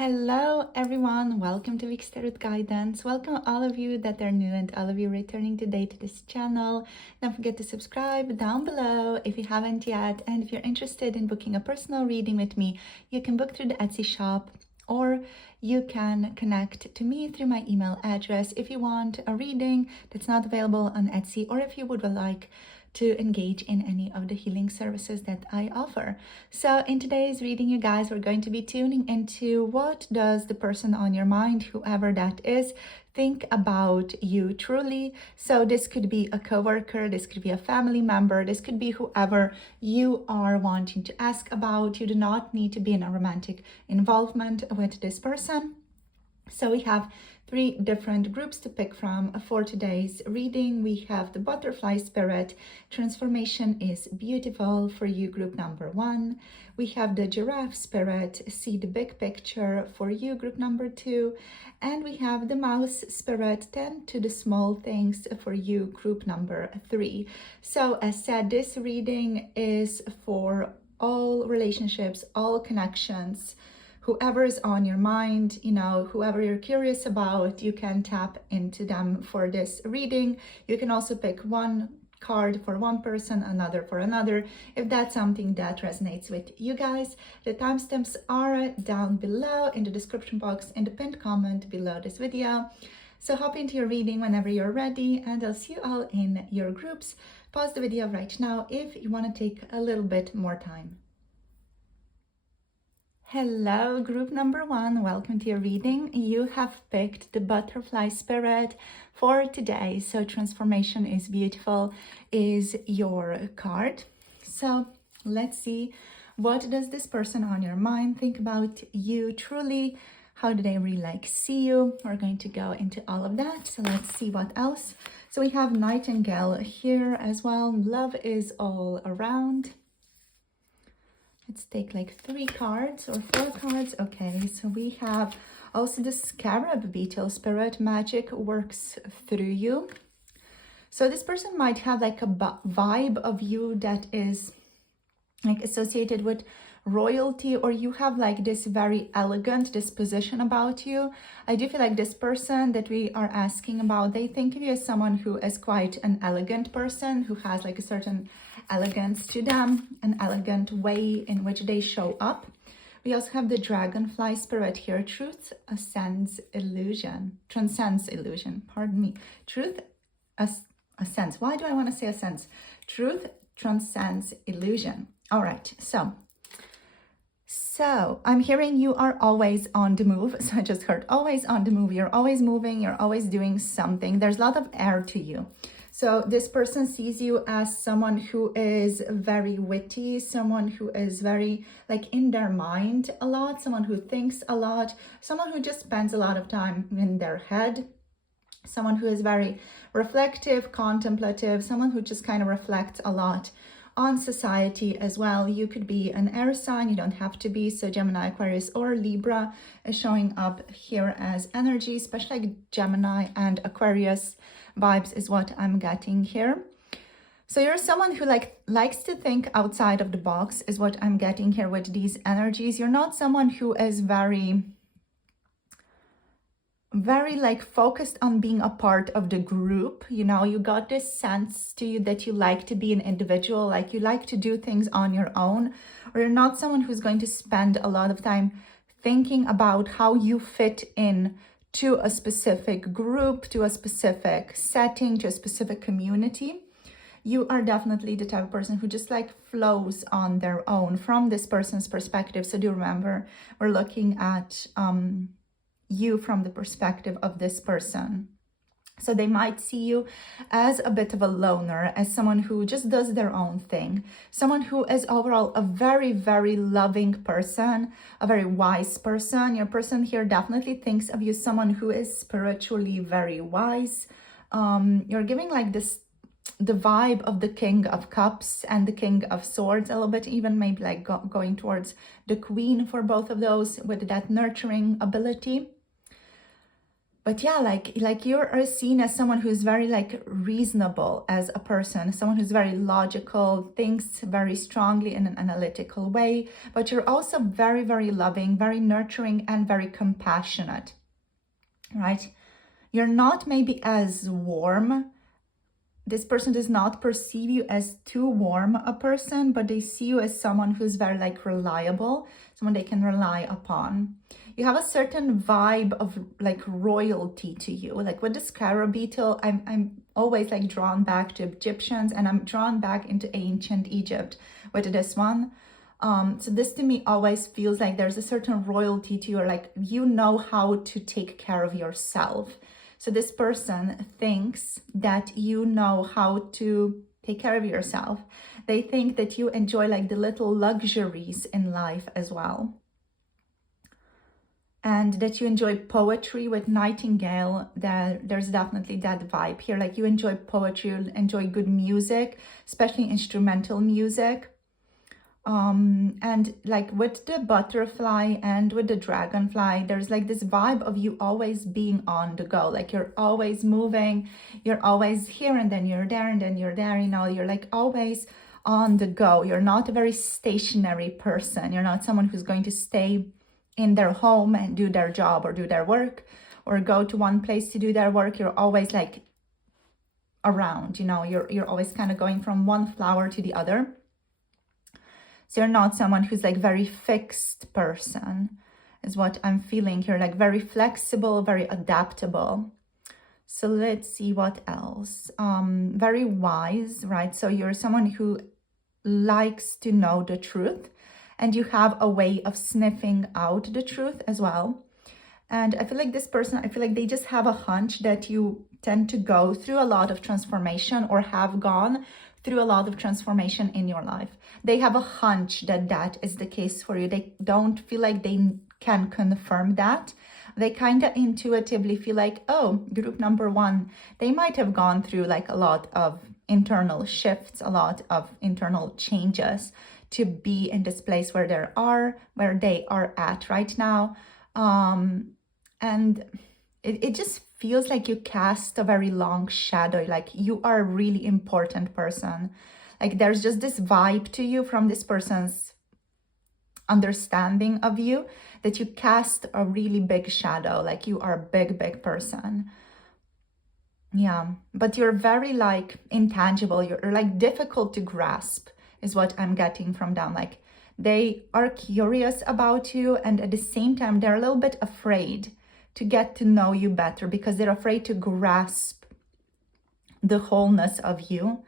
Hello everyone, welcome to Week's Tarot Guidance. Welcome all of you that are new and all of you returning today to this channel. Don't forget to subscribe down below if you haven't yet, and if you're interested in booking a personal reading with me, you can book through the Etsy shop or you can connect to me through my email address if you want a reading that's not available on Etsy, or if you would like to engage in any of the healing services that I offer. So in today's reading, you guys, we're going to be tuning into what does the person on your mind, whoever that is, think about you truly. So this could be a coworker, this could be a family member, this could be whoever you are wanting to ask about. You do not need to be in a romantic involvement with this person. So we have three different groups to pick from for today's reading. We have the Butterfly Spirit, Transformation is Beautiful for you, group number 1. We have the Giraffe Spirit, See the Big Picture for you, group number 2. And we have the Mouse Spirit, Tend to the Small Things for you, group number 3. So as said, this reading is for all relationships, all connections. Whoever is on your mind, whoever you're curious about, you can tap into them for this reading. You can also pick one card for one person, another for another, if that's something that resonates with you guys. The timestamps are down below in the description box, in the pinned comment below this video. So hop into your reading whenever you're ready, and I'll see you all in your groups. Pause the video right now if you want to take a little bit more time. Hello, group number 1, welcome to your reading. You have picked the Butterfly Spirit for today. So Transformation is Beautiful is your card. So let's see, what does this person on your mind think about you truly? How do they really see you? We're going to go into all of that. So let's see what else. So we have Nightingale here as well. Love is all around. Let's take like 3 cards or 4 cards. Okay, so we have also the Scarab Beetle Spirit, Magic works through you. So this person might have like a vibe of you that is like associated with royalty, or you have like this very elegant disposition about you. I do feel like this person that we are asking about, they think of you as someone who is quite an elegant person, who has like a certain elegance to them, an elegant way in which they show up. We also have the Dragonfly Spirit here, Truth transcends illusion, pardon me. Truth ascends. Why do I want to say ascends? Truth transcends illusion. All right, so I'm hearing you are always on the move. So I just heard always on the move. You're always moving. You're always doing something. There's a lot of air to you. So this person sees you as someone who is very witty, someone who is very like in their mind a lot, someone who thinks a lot, someone who just spends a lot of time in their head, someone who is very reflective, contemplative, someone who just kind of reflects a lot on society as well. You could be an air sign, you don't have to be. So Gemini, Aquarius, or Libra is showing up here as energy, especially like Gemini and Aquarius vibes is what I'm getting here. So you're someone who likes to think outside of the box is what I'm getting here with these energies. You're not someone who is very like focused on being a part of the group. You got this sense to you that you like to be an individual, like you like to do things on your own, or you're not someone who's going to spend a lot of time thinking about how you fit in to a specific group, to a specific setting, to a specific community. You are definitely the type of person who just like flows on their own from this person's perspective. So do remember, we're looking at you from the perspective of this person. So they might see you as a bit of a loner, as someone who just does their own thing, someone who is overall a very, very loving person, a very wise person. Your person here definitely thinks of you as someone who is spiritually very wise. You're giving like the vibe of the King of Cups and the King of Swords a little bit, even maybe like going towards the Queen for both of those, with that nurturing ability. But yeah, like you're seen as someone who's very like reasonable as a person, someone who's very logical, thinks very strongly in an analytical way, but you're also very, very loving, very nurturing, and very compassionate, right? You're not maybe as warm. This person does not perceive you as too warm a person, but they see you as someone who's very like reliable, someone they can rely upon. You have a certain vibe of like royalty to you. Like with the scarab beetle, I'm always like drawn back to Egyptians, and I'm drawn back into ancient Egypt with this one. So this to me always feels like there's a certain royalty to you, or like you know how to take care of yourself. So this person thinks that you know how to take care of yourself. They think that you enjoy like the little luxuries in life as well. And that you enjoy poetry with Nightingale. There's definitely that vibe here. Like you enjoy poetry, you enjoy good music, especially instrumental music. And like with the butterfly and with the dragonfly, there's like this vibe of you always being on the go. Like you're always moving, you're always here, and then you're there, and then you're there, you know, you're like always on the go. You're not a very stationary person. You're not someone who's going to stay in their home and do their job or do their work or go to one place to do their work. You're always like around, you know, you're always kind of going from one flower to the other. So you're not someone who's like very fixed person, is what I'm feeling here. Like very flexible, very adaptable. So let's see what else. Very wise, right? So you're someone who likes to know the truth, and you have a way of sniffing out the truth as well. And I feel like this person, I feel like they just have a hunch that you tend to go through a lot of transformation, or have gone through a lot of transformation in your life. They have a hunch that that is the case for you. They don't feel like they can confirm that. They kind of intuitively feel like, oh, group number one, they might have gone through like a lot of internal shifts, a lot of internal changes to be in this place where they are at right now. And it just feels like you cast a very long shadow, like you are a really important person. Like there's just this vibe to you from this person's understanding of you, that you cast a really big shadow, like you are a big, big person. Yeah, but you're very like intangible, you're like difficult to grasp, is what I'm getting from them. Like they are curious about you, and at the same time, they're a little bit afraid to get to know you better, because they're afraid to grasp the wholeness of you.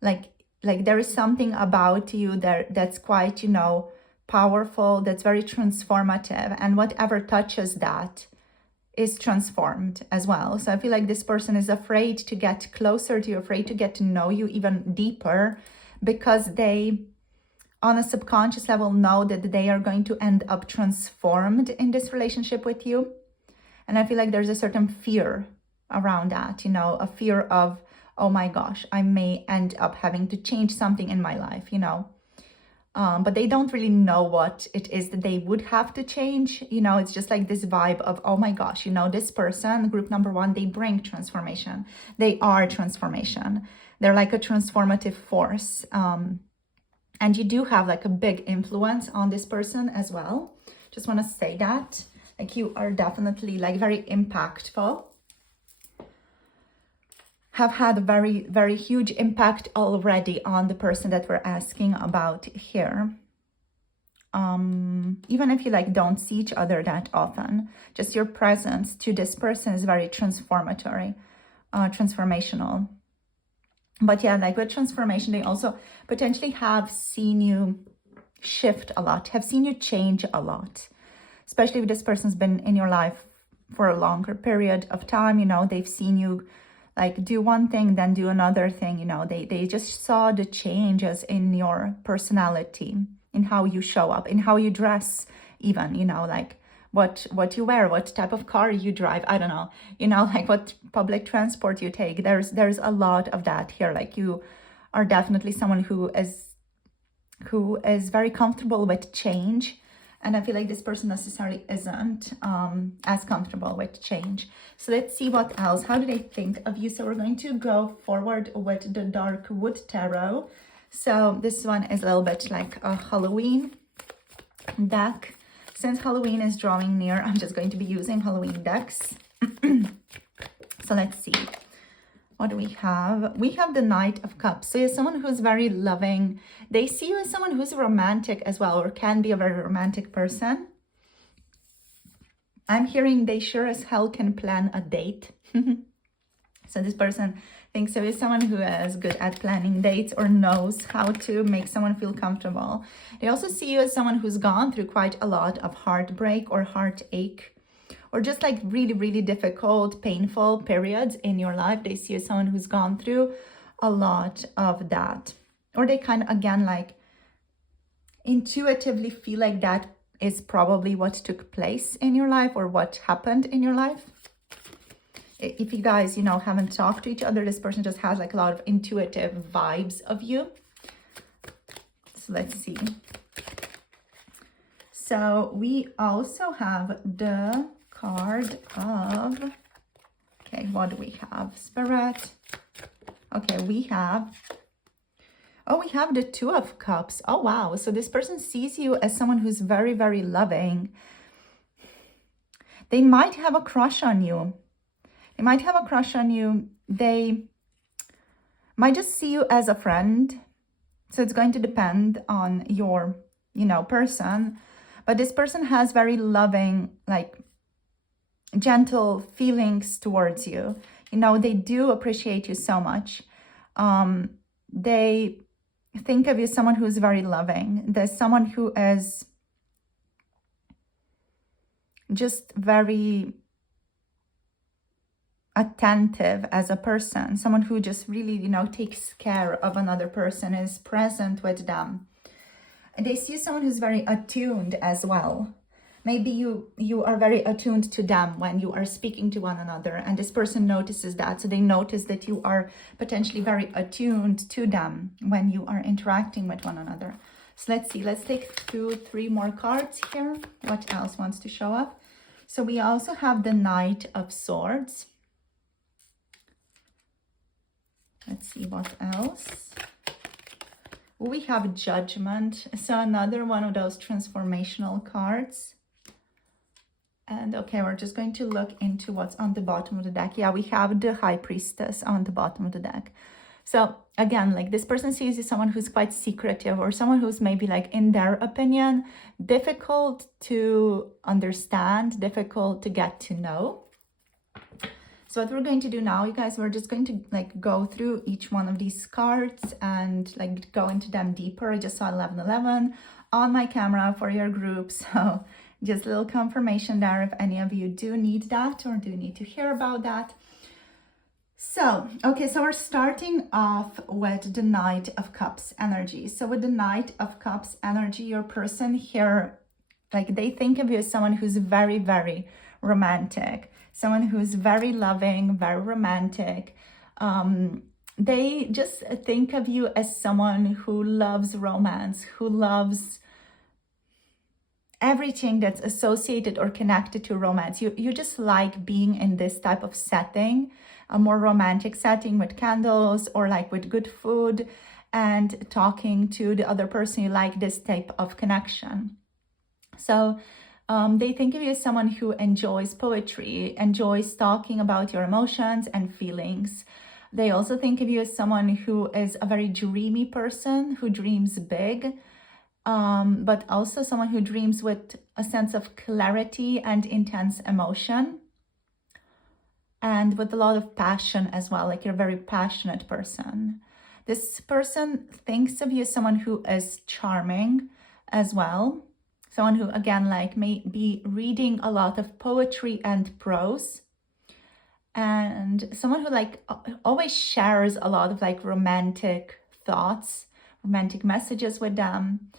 Like there is something about you that's quite, you know, powerful, that's very transformative, and whatever touches that is transformed as well. So I feel like this person is afraid to get closer to you, afraid to get to know you even deeper, because they, on a subconscious level, know that they are going to end up transformed in this relationship with you. And I feel like there's a certain fear around that, you know, a fear of, oh my gosh, I may end up having to change something in my life, you know. But they don't really know what it is that they would have to change. You know, it's just like this vibe of, oh my gosh, you know, this person, group number one, they bring transformation. They are transformation. They're like a transformative force. And you do have like a big influence on this person as well. Just want to say that. Like you are definitely like very impactful. Have had a very, very huge impact already on the person that we're asking about here. Even if you like don't see each other that often, just your presence to this person is very transformational. But yeah, like with transformation, they also potentially have seen you shift a lot, have seen you change a lot. Especially if this person's been in your life for a longer period of time, you know, they've seen you like do one thing, then do another thing, you know, they just saw the changes in your personality, in how you show up, in how you dress even, you know, like what you wear, what type of car you drive, I don't know, you know, like what public transport you take. There's a lot of that here. Like you are definitely someone who is very comfortable with change, And I feel like this person necessarily isn't as comfortable with change. So let's see what else. How do they think of you? So we're going to go forward with the Dark Wood Tarot. So this one is a little bit like a Halloween deck. Since Halloween is drawing near, I'm just going to be using Halloween decks. So let's see. What do we have? We have the Knight of Cups. So you're someone who's very loving. They see you as someone who's romantic as well, or can be a very romantic person. I'm hearing they sure as hell can plan a date. So this person thinks of you as someone who is good at planning dates or knows how to make someone feel comfortable. They also see you as someone who's gone through quite a lot of heartbreak or heartache, or just like really, really difficult, painful periods in your life. They see you as someone who's gone through a lot of that. Or they kind of, again, like intuitively feel like that is probably what took place in your life or what happened in your life. If you guys, haven't talked to each other, this person just has like a lot of intuitive vibes of you. So let's see. So we also have the card of, okay, what do we have? Spirit. Okay, we have the Two of Cups. Oh, wow. So this person sees you as someone who's very, very loving. They might have a crush on you. They might have a crush on you. They might just see you as a friend. So it's going to depend on your, person. But this person has very loving, like, gentle feelings towards you. They do appreciate you so much. They think of you as someone who's very loving. There's someone who is just very attentive as a person, someone who just really, takes care of another person, is present with them. And they see someone who's very attuned as well. Maybe you are very attuned to them when you are speaking to one another, and this person notices that. So they notice that you are potentially very attuned to them when you are interacting with one another. So let's see, let's take 2-3 more cards here. What else wants to show up? So we also have the Knight of Swords. Let's see what else. We have Judgment. So another one of those transformational cards. And okay, we're just going to look into what's on the bottom of the deck. Yeah, we have the High Priestess on the bottom of the deck. So again, like this person sees you as someone who's quite secretive, or someone who's maybe, like, in their opinion, difficult to understand, difficult to get to know. So what we're going to do now, you guys, we're just going to like go through each one of these cards and like go into them deeper. I just saw 1111 on my camera for your group. So just a little confirmation there if any of you do need that or do need to hear about that. So, okay, so we're starting off with the Knight of Cups energy. So with the Knight of Cups energy, your person here, like, they think of you as someone who's very, very romantic, someone who's very loving, very romantic. They just think of you as someone who loves romance, who loves everything that's associated or connected to romance. You just like being in this type of setting, a more romantic setting with candles or like with good food and talking to the other person. You like this type of connection. So they think of you as someone who enjoys poetry, enjoys talking about your emotions and feelings. They also think of you as someone who is a very dreamy person, who dreams big, but also someone who dreams with a sense of clarity and intense emotion, and with a lot of passion as well, like you're a very passionate person. This person thinks of you as someone who is charming as well, someone who, again, like may be reading a lot of poetry and prose, and someone who like always shares a lot of like romantic thoughts, romantic messages with them.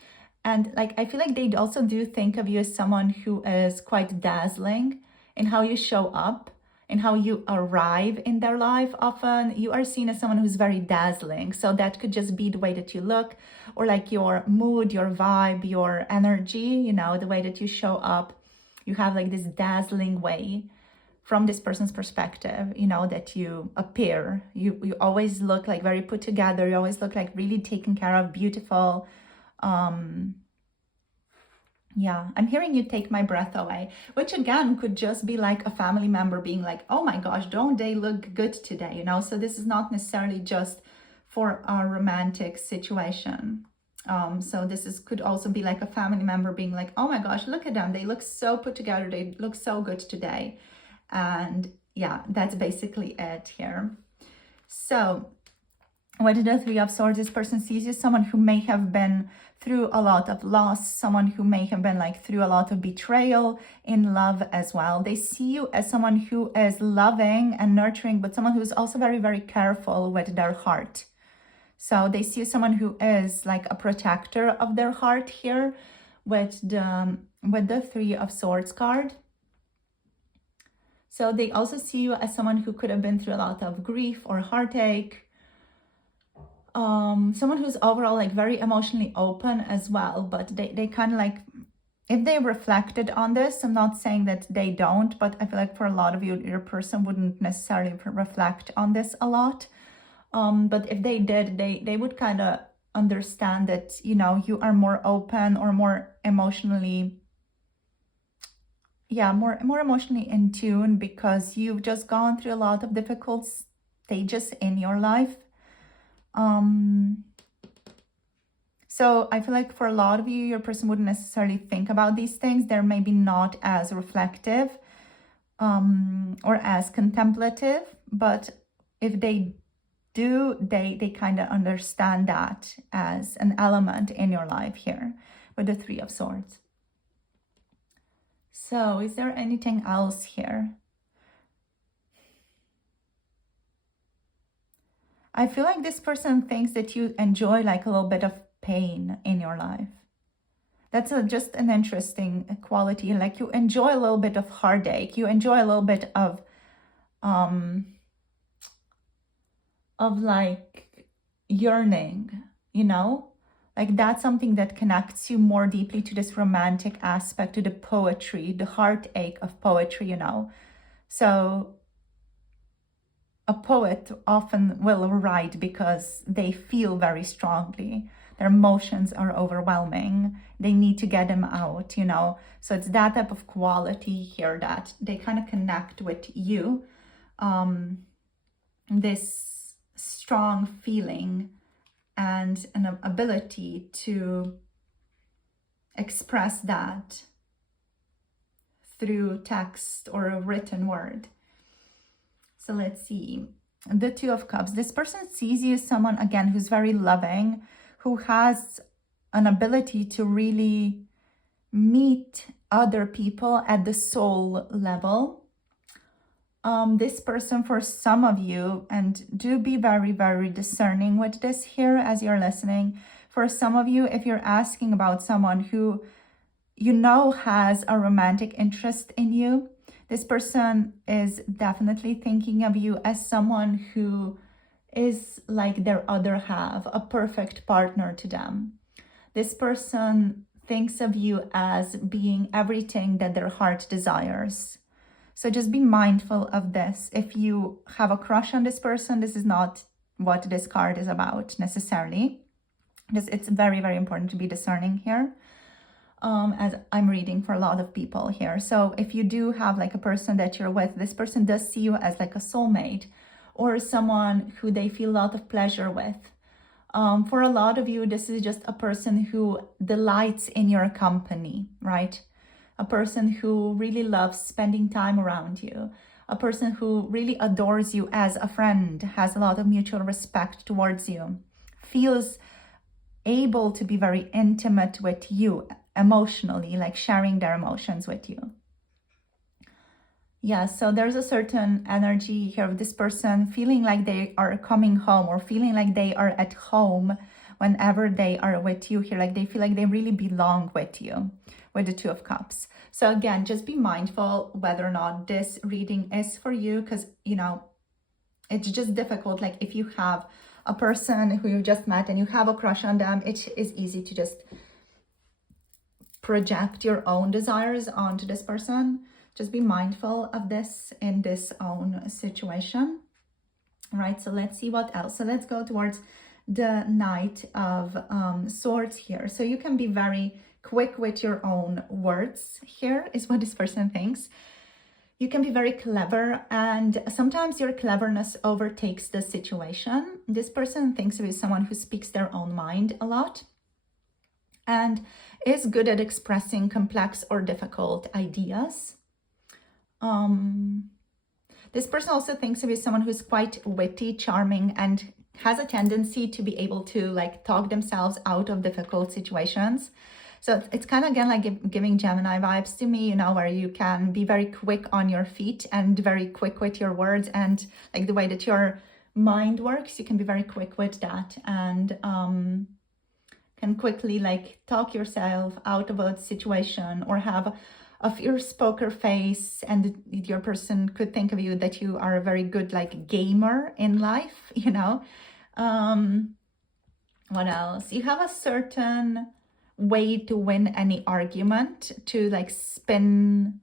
And like, I feel like they also do think of you as someone who is quite dazzling in how you show up. in how you arrive in their life. Often you are seen as someone who's very dazzling. So that could just be the way that you look, or like your mood, your vibe, your energy, you know, the way that you show up. You have like this dazzling way from this person's perspective, you know, that you appear. You always look like very put together. You always look like really taken care of, beautiful. Yeah, I'm hearing you take my breath away, which again could just be like a family member being like, oh my gosh, don't they look good today? You know, so this is not necessarily just for a romantic situation. So this could also be like a family member being like, oh my gosh, look at them. They look so put together. They look so good today. And yeah, that's basically it here. So with the Three of Swords, this person sees you as someone who may have been through a lot of loss, someone who may have been like through a lot of betrayal in love as well. They see you as someone who is loving and nurturing, but someone who's also very, very careful with their heart. So they see you as someone who is like a protector of their heart here with the Three of Swords card. So they also see you as someone who could have been through a lot of grief or heartache. Someone who's overall like very emotionally open as well, but they kind of like, if they reflected on this, I'm not saying that they don't, but I feel like for a lot of you, your person wouldn't necessarily reflect on this a lot. But if they did, they would kind of understand that, you know, you are more open or more emotionally, yeah, more emotionally in tune, because you've just gone through a lot of difficult stages in your life. So I feel like for a lot of you, your person wouldn't necessarily think about these things. They're maybe not as reflective or as contemplative, but if they do, they kind of understand that as an element in your life here with the Three of Swords. So is there anything else here? I feel like this person thinks that you enjoy like a little bit of pain in your life. That's just an interesting quality. Like you enjoy a little bit of heartache. You enjoy a little bit of like yearning, you know? Like that's something that connects you more deeply to this romantic aspect, to the poetry, the heartache of poetry, you know? So a poet often will write because they feel very strongly. Their emotions are overwhelming. They need to get them out, you know? So it's that type of quality here that they kind of connect with you. This strong feeling and an ability to express that through text or a written word. So let's see, the Two of Cups. This person sees you as someone, again, who's very loving, who has an ability to really meet other people at the soul level. This person, for some of you, and do be very, very discerning with this here as you're listening. For some of you, if you're asking about someone who you know has a romantic interest in you, this person is definitely thinking of you as someone who is like their other half, a perfect partner to them. This person thinks of you as being everything that their heart desires. So just be mindful of this. If you have a crush on this person, this is not what this card is about necessarily. It's very, very important to be discerning here. As I'm reading for a lot of people here. So if you do have like a person that you're with, this person does see you as like a soulmate or someone who they feel a lot of pleasure with. For a lot of you, this is just a person who delights in your company, right? A person who really loves spending time around you. A person who really adores you as a friend, has a lot of mutual respect towards you, feels able to be very intimate with you emotionally, like sharing their emotions with you. Yeah, so there's a certain energy here of this person feeling like they are coming home or feeling like they are at home whenever they are with you here. Like they feel like they really belong with you, with the Two of Cups. So again, just be mindful whether or not this reading is for you, because, you know, it's just difficult. Like if you have a person who you just met and you have a crush on them, it is easy to just project your own desires onto this person. Just be mindful of this in this own situation. All right, so let's see what else. So let's go towards the Knight of Swords here. So you can be very quick with your own words here, is what this person thinks. You can be very clever, and sometimes your cleverness overtakes the situation. This person thinks of you as someone who speaks their own mind a lot and is good at expressing complex or difficult ideas. This person also thinks of you as someone who's quite witty, charming, and has a tendency to be able to like talk themselves out of difficult situations. So it's kind of, again, like giving Gemini vibes to me, you know, where you can be very quick on your feet and very quick with your words, and like the way that your mind works, you can be very quick with that, and can quickly like talk yourself out of a situation, or have a fierce poker face, and your person could think of you that you are a very good like gamer in life, you know. What else? You have a certain way to win any argument, to like spin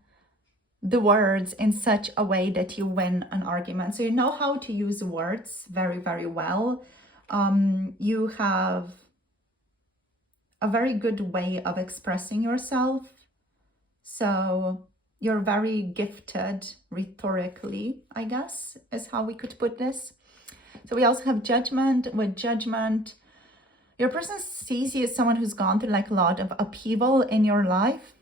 the words in such a way that you win an argument. So you know how to use words very, very well. You have a very good way of expressing yourself. So you're very gifted rhetorically, I guess, is how we could put this. So we also have Judgment. With Judgment, your person sees you as someone who's gone through like a lot of upheaval in your life.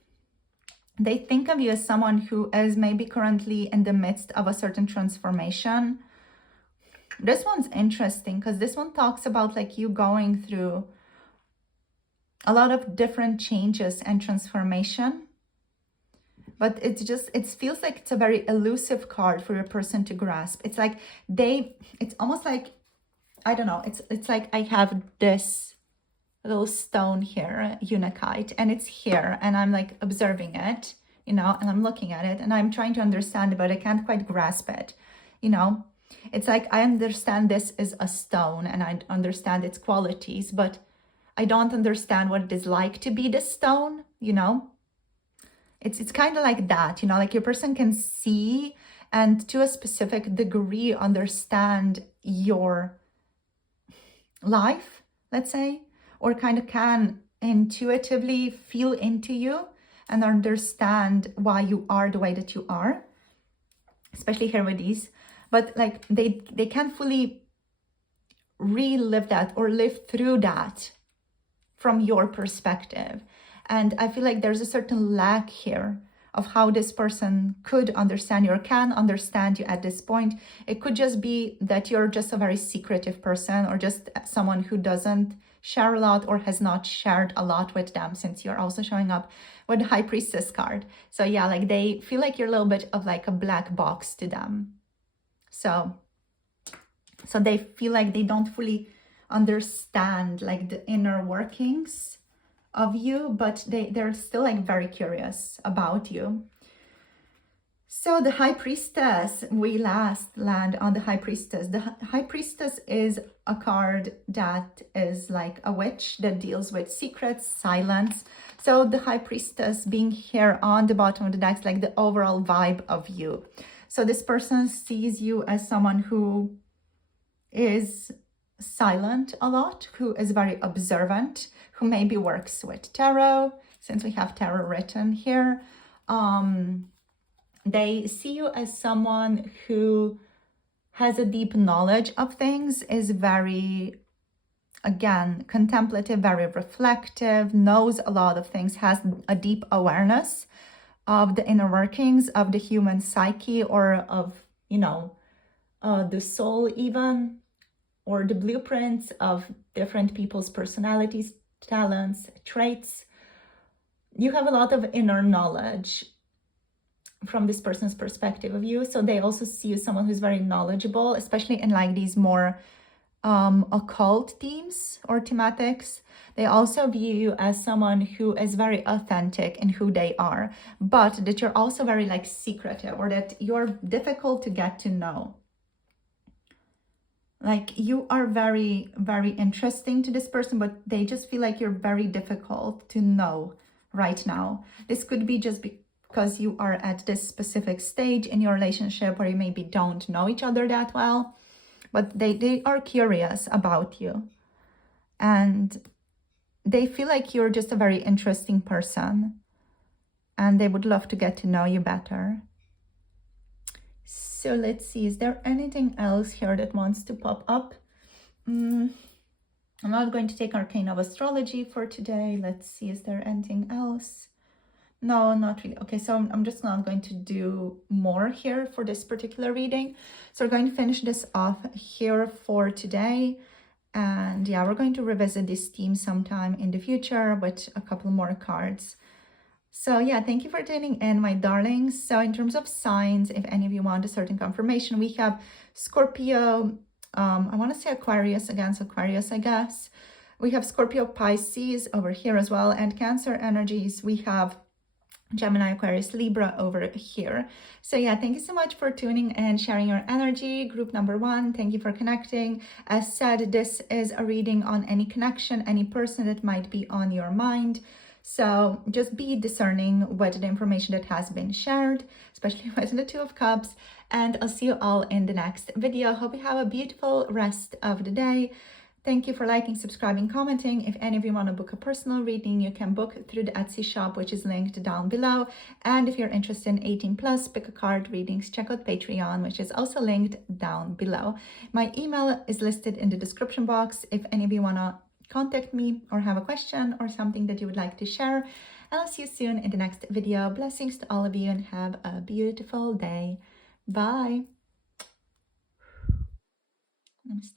They think of you as someone who is maybe currently in the midst of a certain transformation. This one's interesting because this one talks about like you going through a lot of different changes and transformation. But it's just, it feels like it's a very elusive card for your person to grasp. It's like it's almost like, I don't know, it's like I have this little stone here, Unakite, and it's here, and I'm like observing it, you know, and I'm looking at it, and I'm trying to understand it, but I can't quite grasp it, you know. It's like I understand this is a stone, and I understand its qualities, but I don't understand what it is like to be this stone, you know. It's kind of like that, you know, like your person can see and to a specific degree understand your life, let's say, or kind of can intuitively feel into you and understand why you are the way that you are, especially here with these. But like they can't fully relive that or live through that from your perspective. And I feel like there's a certain lack here of how this person could understand you or can understand you at this point. It could just be that you're just a very secretive person, or just someone who doesn't share a lot or has not shared a lot with them, since you're also showing up with the High Priestess card. So yeah, like they feel like you're a little bit of like a black box to them. So they feel like they don't fully understand like the inner workings of you, but they're still like very curious about you. So the High Priestess, we last land on the High Priestess. The High Priestess is a card that is like a witch that deals with secrets, silence. So the High Priestess being here on the bottom of the deck is like the overall vibe of you. So this person sees you as someone who is silent a lot, who is very observant, who maybe works with tarot, since we have tarot written here. They see you as someone who has a deep knowledge of things, is very, again, contemplative, very reflective, knows a lot of things, has a deep awareness of the inner workings of the human psyche, or of, you know, the soul even, or the blueprints of different people's personalities, talents, traits. You have a lot of inner knowledge from this person's perspective of you. So they also see you as someone who's very knowledgeable, especially in like these more occult themes or thematics. They also view you as someone who is very authentic in who they are, but that you're also very like secretive, or that you're difficult to get to know. Like you are very, very interesting to this person, but they just feel like you're very difficult to know right now. This could be just because you are at this specific stage in your relationship where you maybe don't know each other that well, but they are curious about you. And they feel like you're just a very interesting person. And they would love to get to know you better. So let's see, is there anything else here that wants to pop up? I'm not going to take Arcane of Astrology for today. Let's see, is there anything else? No, not really. Okay, so I'm just not going to do more here for this particular reading. So we're going to finish this off here for today. And yeah, we're going to revisit this theme sometime in the future with a couple more cards. So yeah, thank you for tuning in, my darlings. So in terms of signs, if any of you want a certain confirmation, we have Scorpio, I want to say Aquarius against Aquarius, I guess. We have Scorpio, Pisces over here as well, and Cancer energies. We have Gemini, Aquarius, Libra over here. So yeah, thank you so much for tuning in, sharing your energy. Group number 1, thank you for connecting. As said, this is a reading on any connection, any person that might be on your mind. So just be discerning with the information that has been shared, especially with the Two of Cups. And I'll see you all in the next video. Hope you have a beautiful rest of the day. Thank you for liking, subscribing, commenting. If any of you want to book a personal reading, you can book through the Etsy shop, which is linked down below. And if you're interested in 18+, pick a card readings, check out Patreon, which is also linked down below. My email is listed in the description box if any of you want to contact me or have a question or something that you would like to share. And I'll see you soon in the next video. Blessings to all of you and have a beautiful day. Bye. Namaste.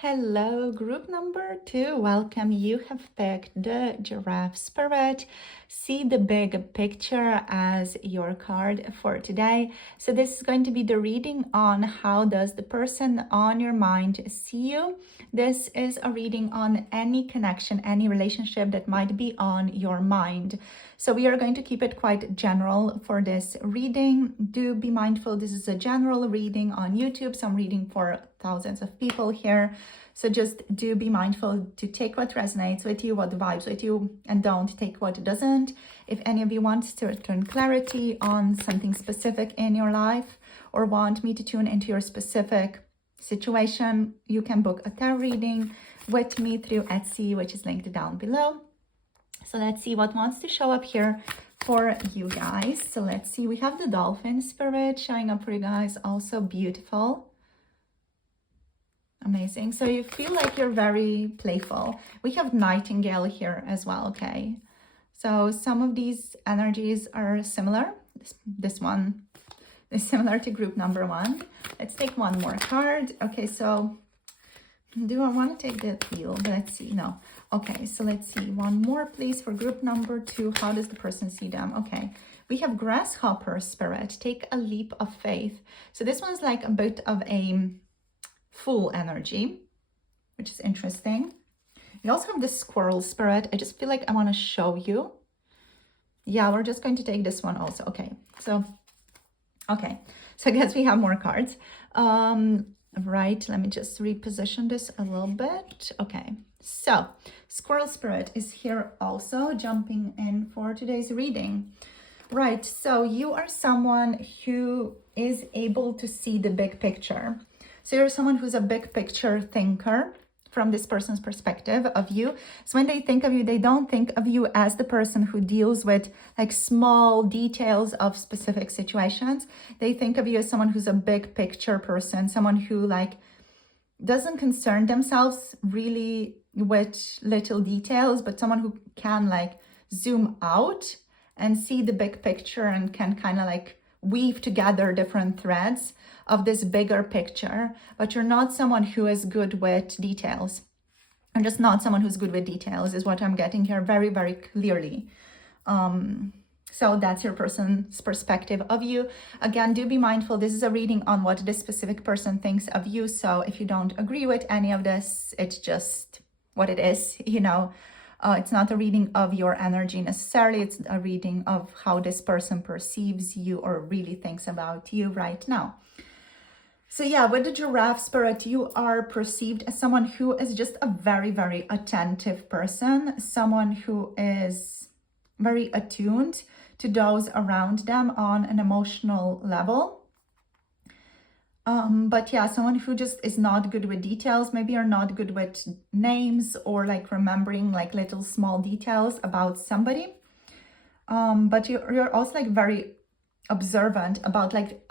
Hello, group number 2. Welcome. You have picked the Giraffe Spirit. See the big picture as your card for today. So this is going to be the reading on how does the person on your mind see you. This is a reading on any connection, any relationship that might be on your mind. So we are going to keep it quite general for this reading. Do be mindful, this is a general reading on YouTube, so I'm reading for thousands of people here. So just do be mindful to take what resonates with you, what vibes with you, and don't take what doesn't. If any of you want to return clarity on something specific in your life or want me to tune into your specific situation, you can book a tarot reading with me through Etsy, which is linked down below. So let's see what wants to show up here for you guys. So let's see, we have the Dolphin Spirit showing up for you guys, also beautiful. Amazing. So you feel like you're very playful. We have Nightingale here as well, okay? So some of these energies are similar. This one is similar to group number 1. Let's take one more card. Okay, so do I want to take the wheel? Let's see. No. Okay, so let's see. One more, please, for group number 2. How does the person see them? Okay, we have Grasshopper Spirit. Take a leap of faith. So this one's like a bit of a Fool energy, which is interesting. We also have the Squirrel Spirit. I just feel like I want to show you. Yeah, we're just going to take this one also. Okay, so I guess we have more cards. Right, let me just reposition this a little bit. Okay, so Squirrel Spirit is here also, jumping in for today's reading. Right, so you are someone who is able to see the big picture. So you're someone who's a big picture thinker from this person's perspective of you. So when they think of you, they don't think of you as the person who deals with like small details of specific situations. They think of you as someone who's a big picture person, someone who like doesn't concern themselves really with little details, but someone who can like zoom out and see the big picture and can kind of like weave together different threads of this bigger picture. But you're not someone who is good with details. I'm just not someone who's good with details is what I'm getting here very, very clearly. So that's your person's perspective of you. Again, do be mindful. This is a reading on what this specific person thinks of you. So if you don't agree with any of this, it's just what it is, you know. It's not a reading of your energy necessarily. It's a reading of how this person perceives you or really thinks about you right now. So yeah, with the Giraffe spirit, you are perceived as someone who is just a very, very attentive person, someone who is very attuned to those around them on an emotional level. But yeah, someone who just is not good with details. Maybe you're not good with names or like remembering like little small details about somebody. But you're also like very observant about like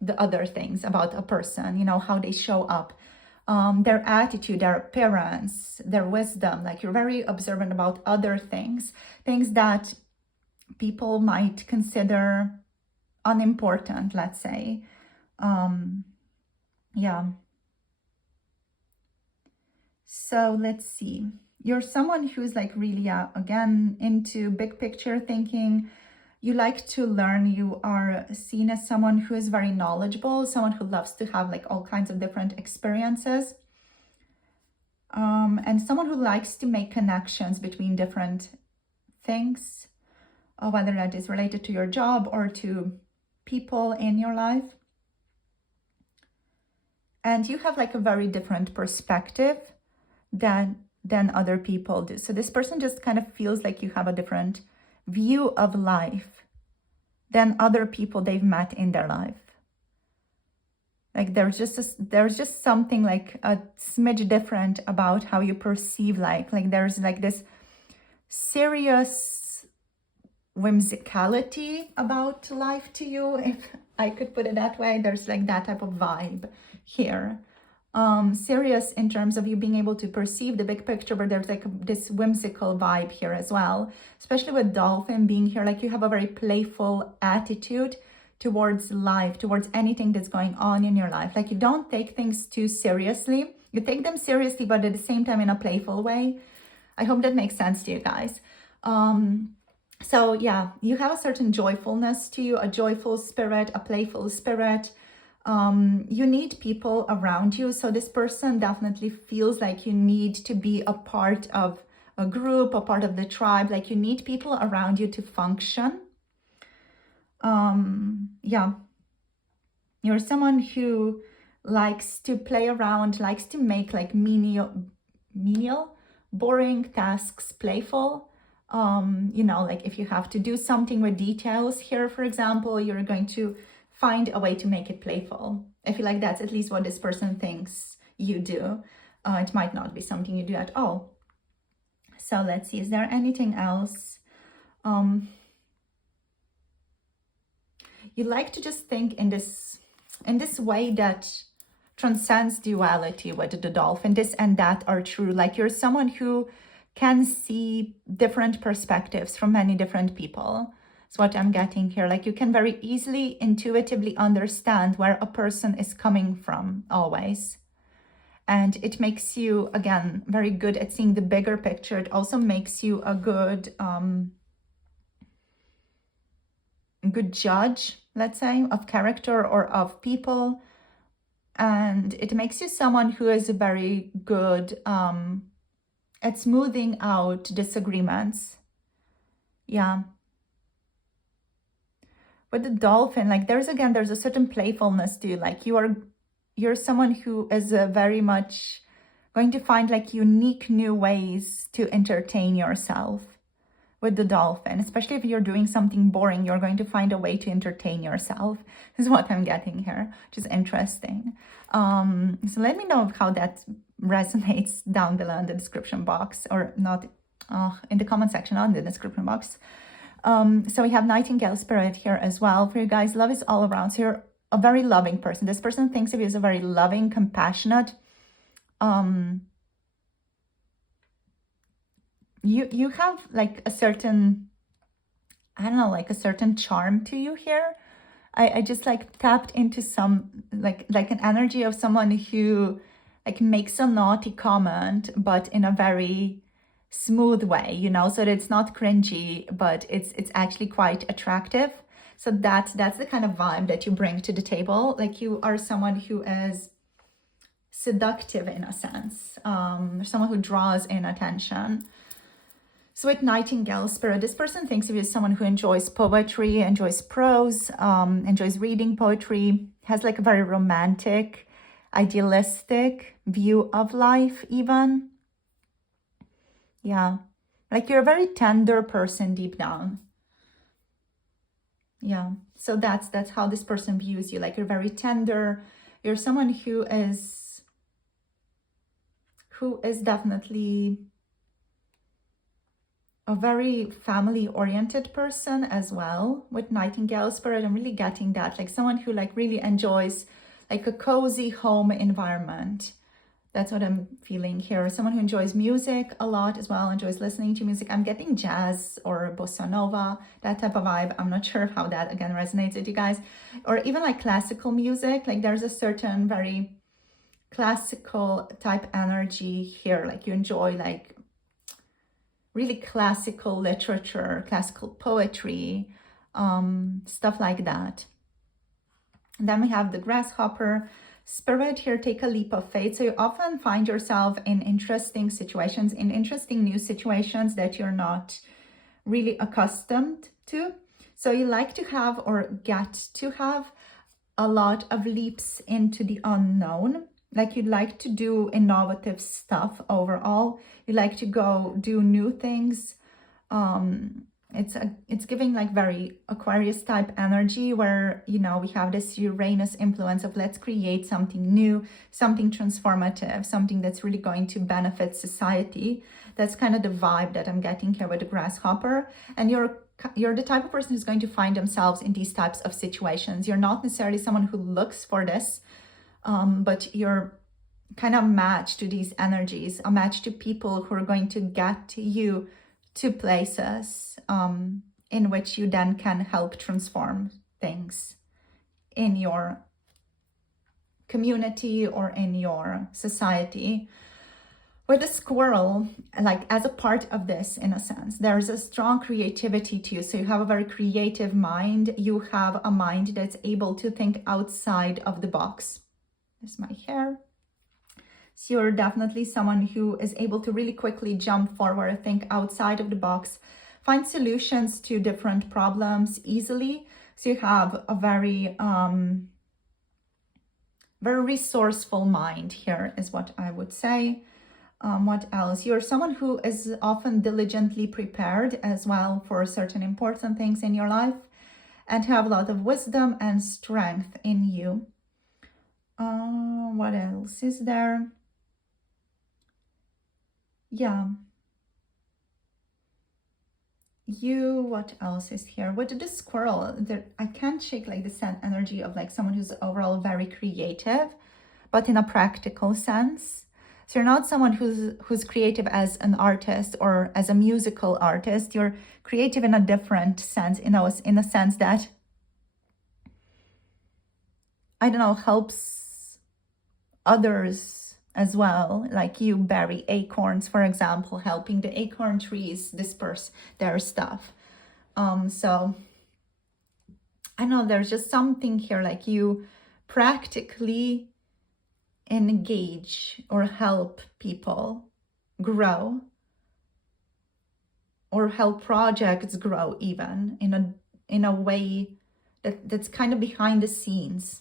the other things about a person, you know, how they show up, their attitude, their appearance, their wisdom. Like you're very observant about other things that people might consider unimportant, let's say. Yeah. So let's see. You're someone who's like really, again, into big picture thinking. You like to learn. You are seen as someone who is very knowledgeable, someone who loves to have like all kinds of different experiences. And someone who likes to make connections between different things, whether that is related to your job or to people in your life. And you have like a very different perspective than other people do. So this person just kind of feels like you have a different view of life than other people they've met in their life. Like there's just something like a smidge different about how you perceive life. Like there's like this serious whimsicality about life to you, if I could put it that way. There's like that type of vibe here. Serious in terms of you being able to perceive the big picture, but there's like this whimsical vibe here as well, especially with dolphin being here. Like you have a very playful attitude towards life, towards anything that's going on in your life. Like you don't take things too seriously. You take them seriously, but at the same time in a playful way. I hope that makes sense to you guys. So yeah, you have a certain joyfulness to you, a joyful spirit, a playful spirit. You need people around you. So this person definitely feels like you need to be a part of a group, a part of the tribe. Like you need people around you to function. Yeah. You're someone who likes to play around, likes to make like menial, boring tasks playful. You know, like if you have to do something with details here, for example, you're going to find a way to make it playful. I feel like that's at least what this person thinks you do. It might not be something you do at all. So let's see, is there anything else? You like to just think in this way that transcends duality with the dolphin. This and that are true. Like you're someone who can see different perspectives from many different people. That's what I'm getting here. Like you can very easily, intuitively understand where a person is coming from always. And it makes you, again, very good at seeing the bigger picture. It also makes you a good judge, let's say, of character or of people. And it makes you someone who is very good at smoothing out disagreements. Yeah. With the dolphin, like there's a certain playfulness to you. Like you're someone who is very much going to find like unique new ways to entertain yourself with the dolphin. Especially if you're doing something boring, you're going to find a way to entertain yourself. This is what I'm getting here, which is interesting. So let me know how that resonates down below in the description box, or not in the comment section on the description box. So we have Nightingale spirit here as well for you guys. Love is all around. So you're a very loving person. This person thinks of you as a very loving, compassionate. You have like a certain, I don't know, like a certain charm to you here. I just like tapped into some like an energy of someone who like makes a naughty comment, but in a very smooth way, you know, so that it's not cringy, but it's actually quite attractive. So that's the kind of vibe that you bring to the table. Like you are someone who is seductive in a sense, someone who draws in attention. So with Nightingale Spirit, this person thinks of you as someone who enjoys poetry, enjoys prose, enjoys reading poetry, has like a very romantic, idealistic view of life even. Yeah, like you're a very tender person deep down. Yeah, so that's how this person views you. Like you're very tender. You're someone who is definitely a very family-oriented person as well. With Nightingale Spirit, I'm really getting that. Like someone who like really enjoys like a cozy home environment. That's what I'm feeling here. Someone who enjoys music a lot as well, enjoys listening to music. I'm getting jazz or bossa nova, that type of vibe. I'm not sure how that again resonates with you guys. Or even like classical music. Like there's a certain very classical type energy here. Like you enjoy like really classical literature, classical poetry, stuff like that. And then we have the Grasshopper Spirit here. Take a leap of faith. So you often find yourself in interesting situations, in interesting new situations that you're not really accustomed to. So you like to have or get to have a lot of leaps into the unknown. Like you'd like to do innovative stuff overall. You like to go do new things. It's giving like very Aquarius type energy where, you know, we have this Uranus influence of let's create something new, something transformative, something that's really going to benefit society. That's kind of the vibe that I'm getting here with the Grasshopper. And you're the type of person who's going to find themselves in these types of situations. You're not necessarily someone who looks for this, but you're kind of matched to these energies, a match to people who are going to get you to places in which you then can help transform things in your community or in your society. With a squirrel, like as a part of this, in a sense, there's a strong creativity to you. So you have a very creative mind. You have a mind that's able to think outside of the box. This is my hair. So you're definitely someone who is able to really quickly jump forward, think outside of the box, find solutions to different problems easily. So you have a very, very resourceful mind here is what I would say. What else? You're someone who is often diligently prepared as well for certain important things in your life and have a lot of wisdom and strength in you. What else is there? Yeah. What else is here? With the squirrel, I can't shake like the energy of like someone who's overall very creative, but in a practical sense. So you're not someone who's creative as an artist or as a musical artist. You're creative in a different sense, in a sense that, I don't know, helps others as well. Like you bury acorns, for example, helping the acorn trees disperse their stuff. So I know there's just something here like you practically engage or help people grow or help projects grow even in a way that's kind of behind the scenes.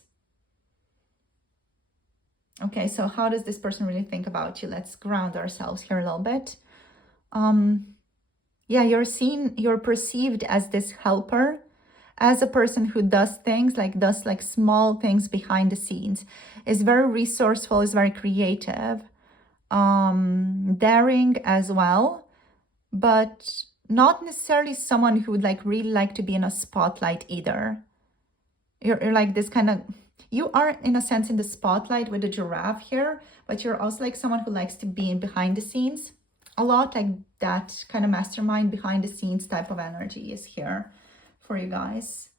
Okay, so how does this person really think about you? Let's ground ourselves here a little bit. Yeah, you're perceived as this helper, as a person who does small things behind the scenes, is very resourceful, is very creative, daring as well, but not necessarily someone who would really like to be in a spotlight either. You're like this kind of, you are in a sense in the spotlight with the giraffe here, but you're also like someone who likes to be in behind the scenes a lot. Like that kind of mastermind behind the scenes type of energy is here for you guys.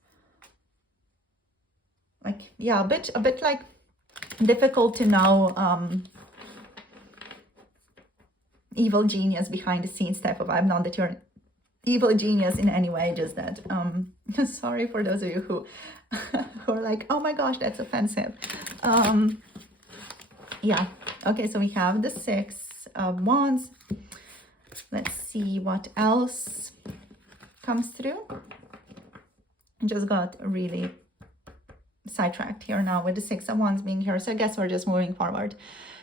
Like, yeah, a bit like difficult to know. evil genius behind the scenes type of vibe. Not that you're an evil genius in any way, just that sorry for those of you who who are like, oh my gosh, that's offensive. Yeah, okay, so we have the 6 of Wands. Let's see what else comes through. I just got really sidetracked here now with the 6 of Wands being here, so I guess we're just moving forward.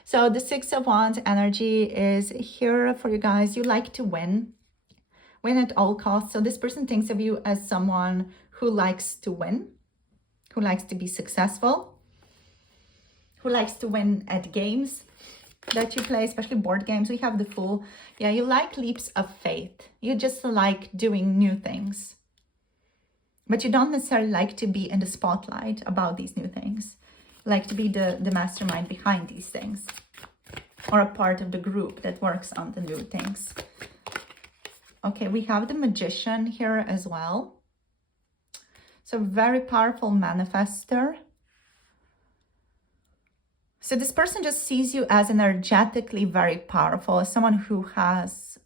So the 6 of Wands energy is here for you guys. You like to win at all costs. So this person thinks of you as someone who likes to win, who likes to be successful, who likes to win at games that you play, especially board games. We have the Fool. Yeah, you like leaps of faith. You just like doing new things. But you don't necessarily like to be in the spotlight about these new things. You like to be the mastermind behind these things, or a part of the group that works on the new things. Okay, we have the Magician here as well. So very powerful manifester. So this person just sees you as energetically very powerful, as someone who has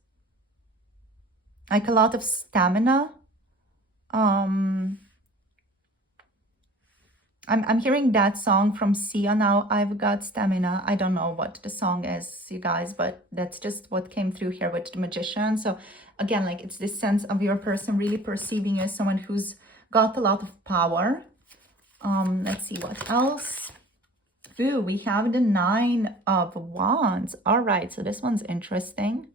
like a lot of stamina. I'm hearing that song from Sia now, I've got stamina. I don't know what the song is, you guys, but that's just what came through here with the Magician. So again, like it's this sense of your person really perceiving you as someone who's got a lot of power. Let's see what else. Ooh, we have the 9 of Wands. All right, so this one's interesting.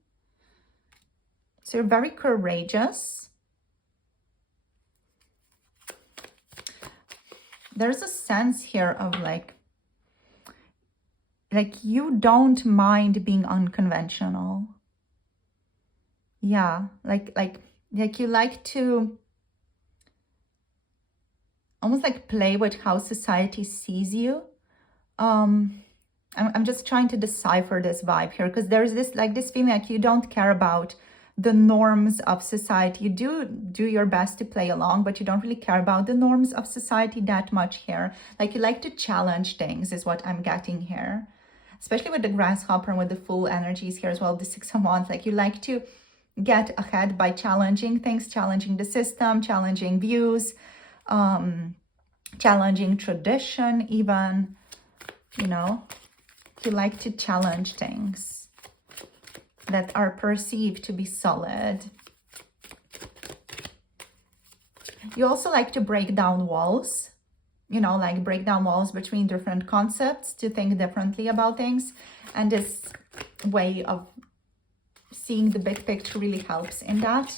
So you're very courageous. There's a sense here of like you don't mind being unconventional. Yeah, like you like to almost like play with how society sees you. I'm just trying to decipher this vibe here, because there's this feeling like you don't care about the norms of society. You do your best to play along, but you don't really care about the norms of society that much here. Like you like to challenge things is what I'm getting here, especially with the Grasshopper and with the Fool energies here as well, the 6 of Wands. Like you like to get ahead by challenging things, challenging the system, challenging views, challenging tradition even. You know, you like to challenge things that are perceived to be solid. You also like to break down walls, you know, like break down walls between different concepts to think differently about things. And this way of seeing the big picture really helps in that.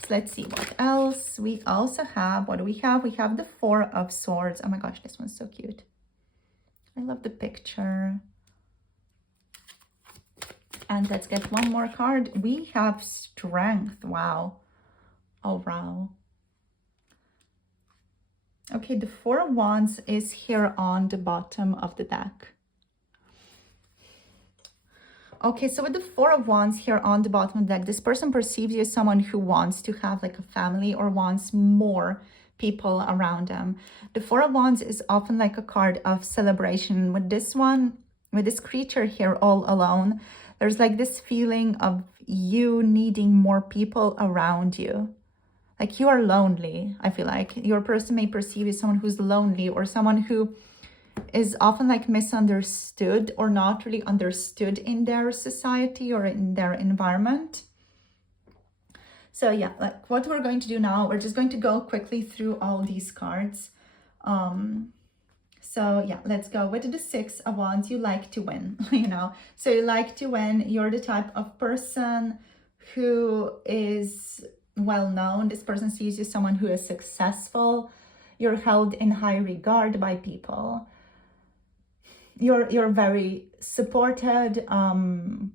So let's see what else. We also have, what do we have? We have the 4 of Swords. Oh my gosh, this one's so cute. I love the picture. And let's get one more card. We have Strength. Wow. Oh, wow. Okay, the 4 of Wands is here on the bottom of the deck. Okay, so with the 4 of Wands here on the bottom of the deck, this person perceives you as someone who wants to have like a family or wants more people around them. The 4 of Wands is often like a card of celebration. With this one, with this creature here all alone, there's like this feeling of you needing more people around you. Like you are lonely. I feel like your person may perceive you as someone who's lonely, or someone who is often like misunderstood or not really understood in their society or in their environment. So yeah, like what we're going to do now, we're just going to go quickly through all these cards. So yeah, let's go with the 6 of Wands. You like to win, you know, so you like to win. You're the type of person who is well known. This person sees you as someone who is successful. You're held in high regard by people. You're very supported, and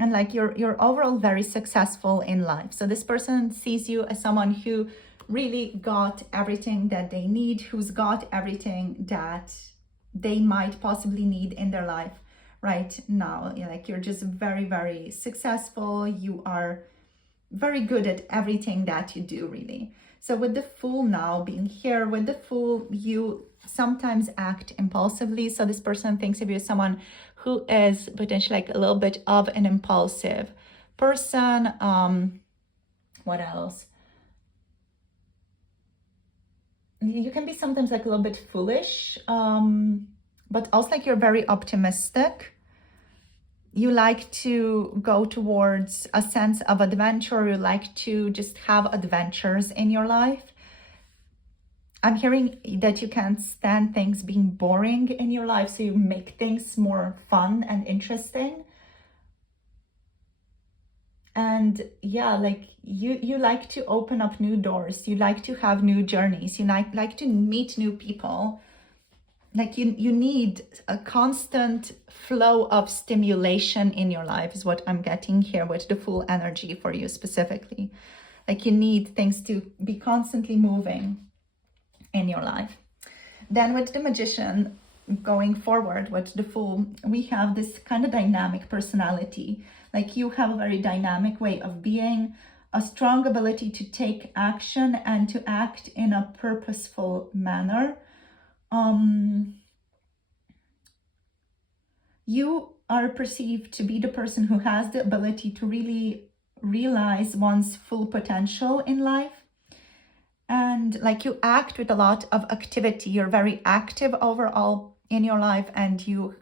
like you're overall very successful in life. So this person sees you as someone who really got everything that they need, who's got everything that they might possibly need in their life right now. Like you're just very, very successful. You are very good at everything that you do, really. So with the Fool now being here, with the Fool, you sometimes act impulsively. So this person thinks of you as someone who is potentially like a little bit of an impulsive person. What else? You can be sometimes like a little bit foolish, but also like you're very optimistic. You like to go towards a sense of adventure. You like to just have adventures in your life. I'm hearing that you can't stand things being boring in your life, so you make things more fun and interesting. And yeah, like you like to open up new doors. You like to have new journeys. You like to meet new people. Like you need a constant flow of stimulation in your life is what I'm getting here with the Fool energy for you specifically. Like you need things to be constantly moving in your life. Then with the Magician, going forward with the Fool, we have this kind of dynamic personality. Like you have a very dynamic way of being, a strong ability to take action and to act in a purposeful manner. You are perceived to be the person who has the ability to really realize one's full potential in life. And like you act with a lot of activity. You're very active overall in your life, and you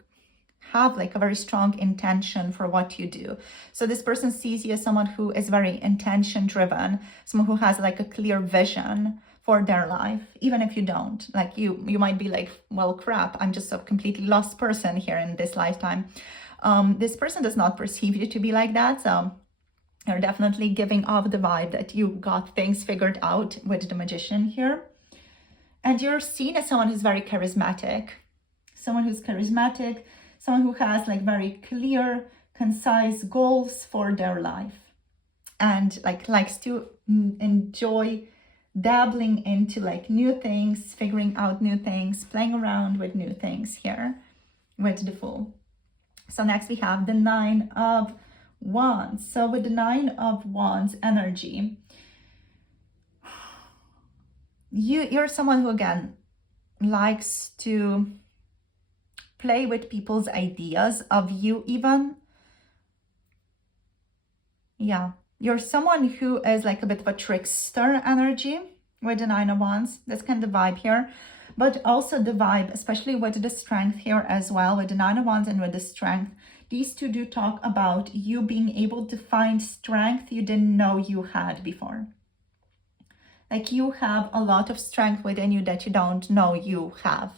have like a very strong intention for what you do. So this person sees you as someone who is very intention driven, someone who has like a clear vision for their life, even if you don't. Like you might be like, well, crap, I'm just a completely lost person here in this lifetime. This person does not perceive you to be like that. So you're definitely giving off the vibe that you got things figured out with the Magician here. And you're seen as someone who's very charismatic, someone who has like very clear, concise goals for their life, and like likes to enjoy dabbling into like new things, figuring out new things, playing around with new things here with the Fool. So next we have the Nine of Wands. So with the Nine of Wands energy, you're someone who again likes to play with people's ideas of you even. Yeah, you're someone who is like a bit of a trickster energy with the Nine of Wands. That's kind of the vibe here. But also the vibe, especially with the Strength here as well, with the Nine of Wands and with the Strength. These two do talk about you being able to find strength you didn't know you had before. Like you have a lot of strength within you that you don't know you have.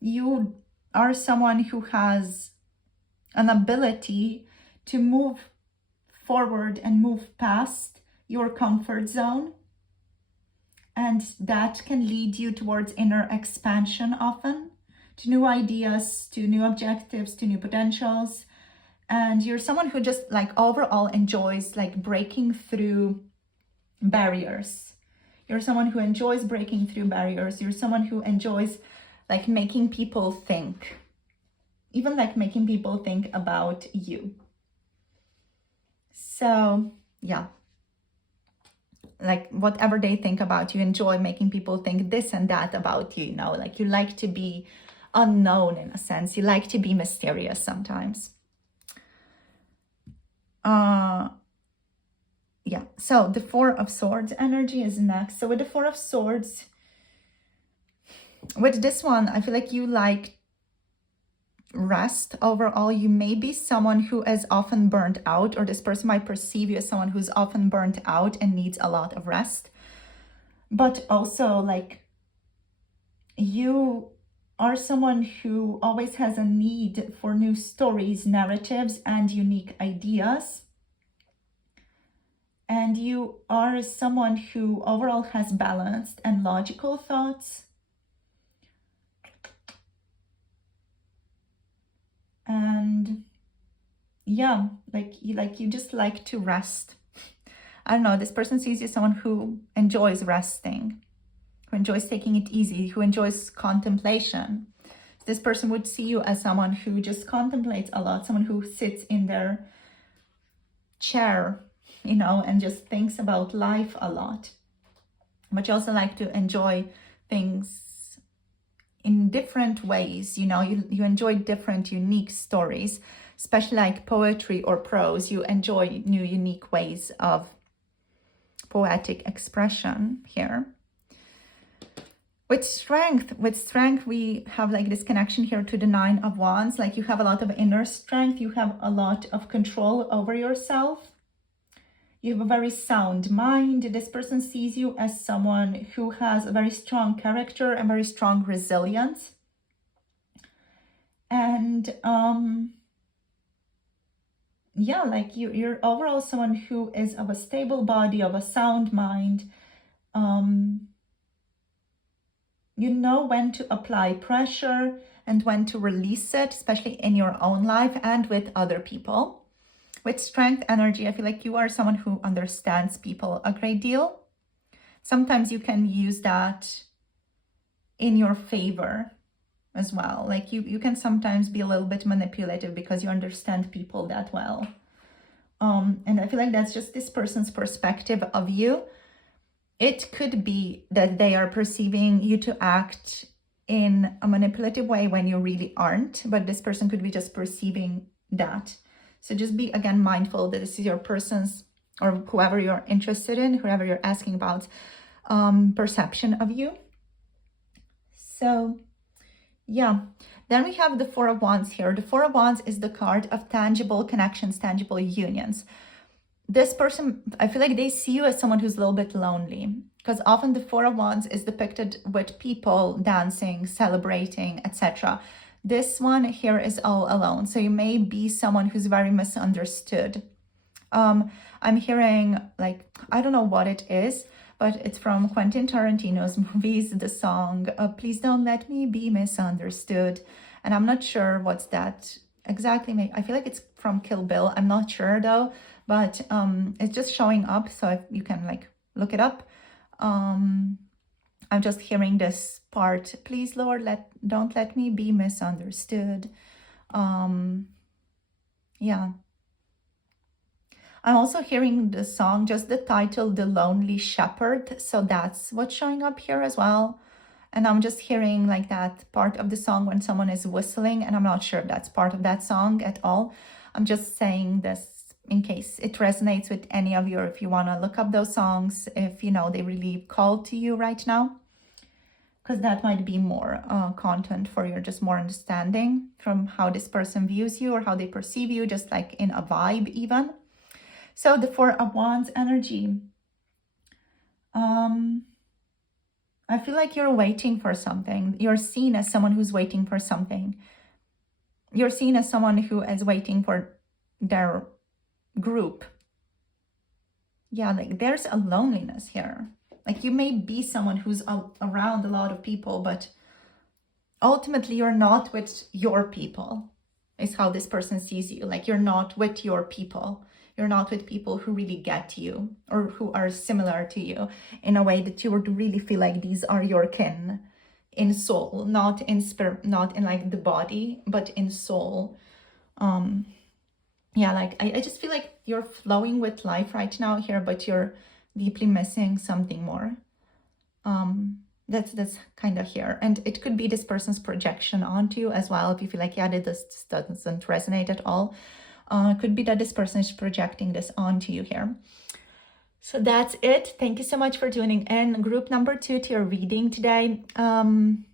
You are someone who has an ability to move forward and move past your comfort zone. And that can lead you towards inner expansion often, to new ideas, to new objectives, to new potentials. And you're someone who just like overall enjoys like breaking through barriers. You're someone who enjoys breaking through barriers. You're someone who enjoys like making people think, even like making people think about you. So yeah, like whatever they think about you, enjoy making people think this and that about you, you know, like you like to be unknown in a sense. You like to be mysterious sometimes. Yeah, so the Four of Swords energy is next. So with the Four of Swords, with this one, I feel like you like rest overall. You may be someone who is often burnt out, or this person might perceive you as someone who's often burnt out and needs a lot of rest. But also like you are someone who always has a need for new stories, narratives, and unique ideas. And you are someone who overall has balanced and logical thoughts. And yeah, like you just like to rest. I don't know, this person sees you as someone who enjoys resting, who enjoys taking it easy, who enjoys contemplation. This person would see you as someone who just contemplates a lot, someone who sits in their chair, you know, and just thinks about life a lot. But you also like to enjoy things in different ways, you know, you enjoy different unique stories, especially like poetry or prose. You enjoy new unique ways of poetic expression here. With strength, we have like this connection here to the Nine of Wands. Like you have a lot of inner strength, you have a lot of control over yourself. You have a very sound mind. This person sees you as someone who has a very strong character and very strong resilience. And yeah, like you're overall someone who is of a stable body, of a sound mind. You know when to apply pressure and when to release it, especially in your own life and with other people. With strength energy, I feel like you are someone who understands people a great deal. Sometimes you can use that in your favor as well. Like you can sometimes be a little bit manipulative because you understand people that well. And I feel like that's just this person's perspective of you. It could be that they are perceiving you to act in a manipulative way when you really aren't, but this person could be just perceiving that. So just be, again, mindful that this is your person's, or whoever you're interested in, whoever you're asking about, perception of you. So yeah, then we have the Four of Wands here. The Four of Wands is the card of tangible connections, tangible unions. This person, I feel like they see you as someone who's a little bit lonely, because often the Four of Wands is depicted with people dancing, celebrating, etc. This one here is all alone. So you may be someone who's very misunderstood. I'm hearing, like, I don't know what it is, but it's from Quentin Tarantino's movies, the song, Please Don't Let Me Be Misunderstood. And I'm not sure what's that exactly. I feel like it's from Kill Bill. I'm not sure though, but it's just showing up. So if you can like look it up. I'm just hearing this part. Please, Lord, don't let me be misunderstood. Yeah. I'm also hearing the song, just the title, The Lonely Shepherd. So that's what's showing up here as well. And I'm just hearing like that part of the song when someone is whistling, and I'm not sure if that's part of that song at all. I'm just saying this in case it resonates with any of you, or if you want to look up those songs, if you know they really call to you right now, because that might be more content for you, just more understanding from how this person views you or how they perceive you, just like in a vibe even. So the Four of Wands energy. I feel like you're waiting for something. You're seen as someone who's waiting for something. You're seen as someone who is waiting for their group. Yeah, like there's a loneliness here. Like you may be someone who's around a lot of people, but ultimately you're not with your people, is how this person sees you. Like you're not with your people. You're not with people who really get you or who are similar to you in a way that you would really feel like these are your kin in soul, not in spirit, not in like the body, but in soul. Yeah, like I just feel like you're flowing with life right now here, but you're deeply missing something more. That's kind of here. And it could be this person's projection onto you as well. If you feel like, yeah, this doesn't resonate at all. Could be that this person is projecting this onto you here. So that's it. Thank you so much for tuning in. Group number 2 to your reading today. In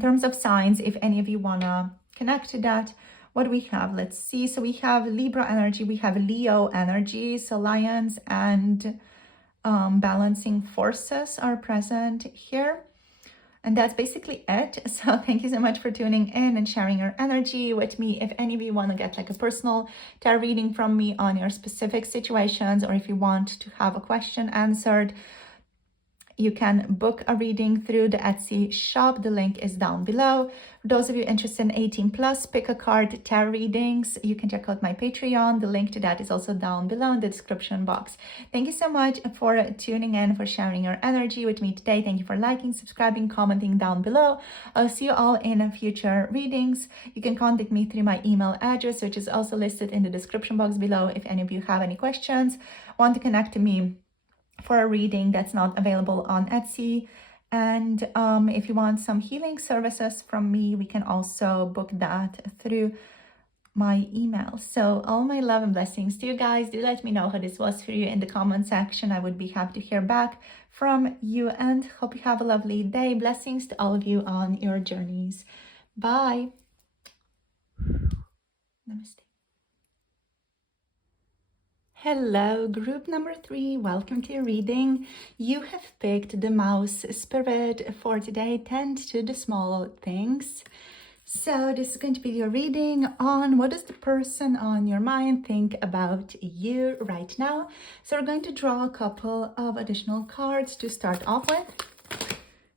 terms of signs, if any of you want to connect to that, what do we have? Let's see. So we have Libra energy. We have Leo energy. So lions and balancing forces are present here. And that's basically it. So thank you so much for tuning in and sharing your energy with me. If any of you want to get like a personal tarot reading from me on your specific situations, or if you want to have a question answered You can book a reading through the Etsy shop. The link is down below. For those of you interested in 18 plus, pick a card, tarot readings, you can check out my Patreon. The link to that is also down below in the description box. Thank you so much for tuning in, for sharing your energy with me today. Thank you for liking, subscribing, commenting down below. I'll see you all in future readings. You can contact me through my email address, which is also listed in the description box below. If any of you have any questions, want to connect to me for a reading that's not available on Etsy, and if you want some healing services from me, we can also book that through my email. So all my love and blessings to you guys. Do let me know how this was for you in the comment section. I would be happy to hear back from you, and hope you have a lovely day. Blessings to all of you on your journeys. Bye. Namaste. Hello, group number 3. Welcome to your reading. You have picked the mouse spirit for today. Tend to the small things. So this is going to be your reading on what does the person on your mind think about you right now. So we're going to draw a couple of additional cards to start off with.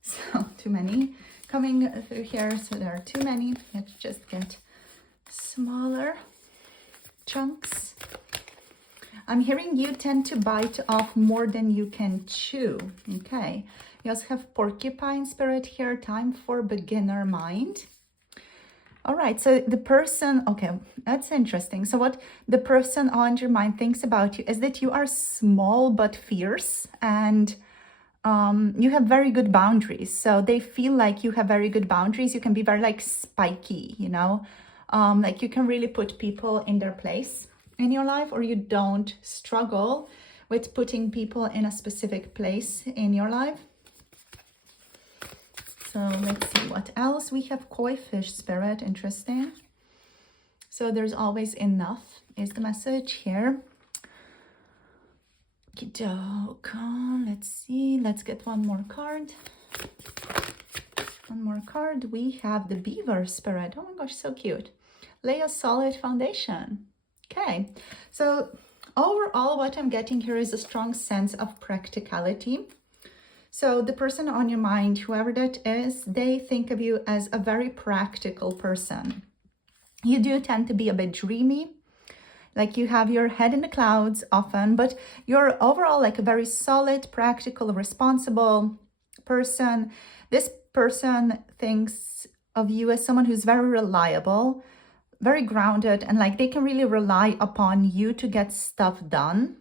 So too many coming through here, so there are too many. Let's just get smaller chunks. I'm hearing you tend to bite off more than you can chew. Okay. You also have porcupine spirit here. Time for beginner mind. All right. So the person, okay, that's interesting. So what the person on your mind thinks about you is that you are small but fierce, and you have very good boundaries. So they feel like you have very good boundaries. You can be very like spiky, you know, like you can really put people in their place in your life, or you don't struggle with putting people in a specific place in your life. So let's see what else. We have koi fish spirit. Interesting. So there's always enough is the message here. Let's see. Let's get one more card. One more card. We have the beaver spirit. Oh my gosh, so cute. Lay a solid foundation. Okay, so overall what I'm getting here is a strong sense of practicality. So the person on your mind, whoever that is, they think of you as a very practical person. You do tend to be a bit dreamy, like you have your head in the clouds often, but you're overall like a very solid, practical, responsible person. This person thinks of you as someone who's very reliable, very grounded, and like they can really rely upon you to get stuff done.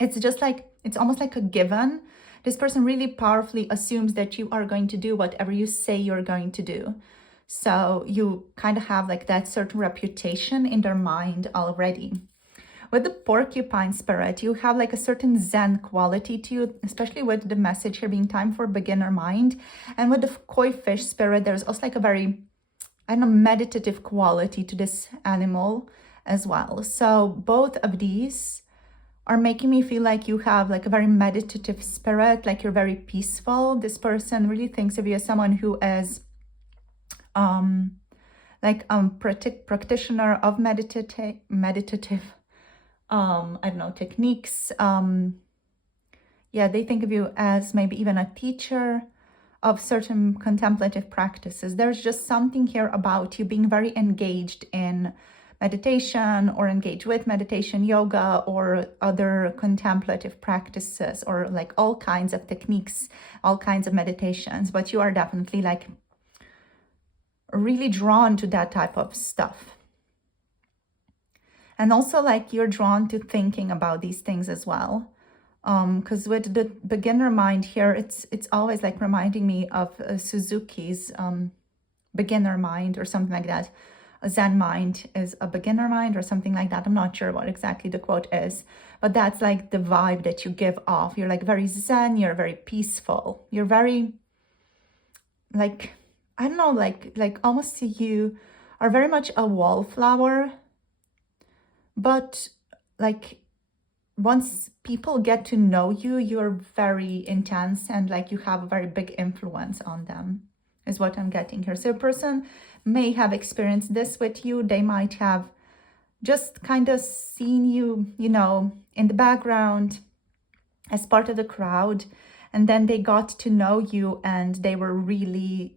It's just like, it's almost like a given. This person really powerfully assumes that you are going to do whatever you say you're going to do. So you kind of have like that certain reputation in their mind already. With the porcupine spirit, you have like a certain zen quality to you, especially with the message here being time for beginner mind. And with the koi fish spirit, there's also like a very, I don't know, meditative quality to this animal as well. So both of these are making me feel like you have like a very meditative spirit, like you're very peaceful. This person really thinks of you as someone who is practitioner of meditative I don't know, techniques. Yeah, they think of you as maybe even a teacher of certain contemplative practices. There's just something here about you being very engaged in meditation, or engaged with meditation, yoga, or other contemplative practices, or like all kinds of techniques, all kinds of meditations. But you are definitely like really drawn to that type of stuff. And also like you're drawn to thinking about these things as well. Because with the beginner mind here, it's always like reminding me of Suzuki's beginner mind or something like that. A Zen mind is a beginner mind or something like that. I'm not sure what exactly the quote is, but that's like the vibe that you give off. You're like very Zen, you're very peaceful. You're very like, I don't know, like almost you are very much a wallflower, but like once people get to know you, you're very intense and like you have a very big influence on them, is what I'm getting here. So a person may have experienced this with you. They might have just kind of seen you, you know, in the background as part of the crowd, and then they got to know you and they were really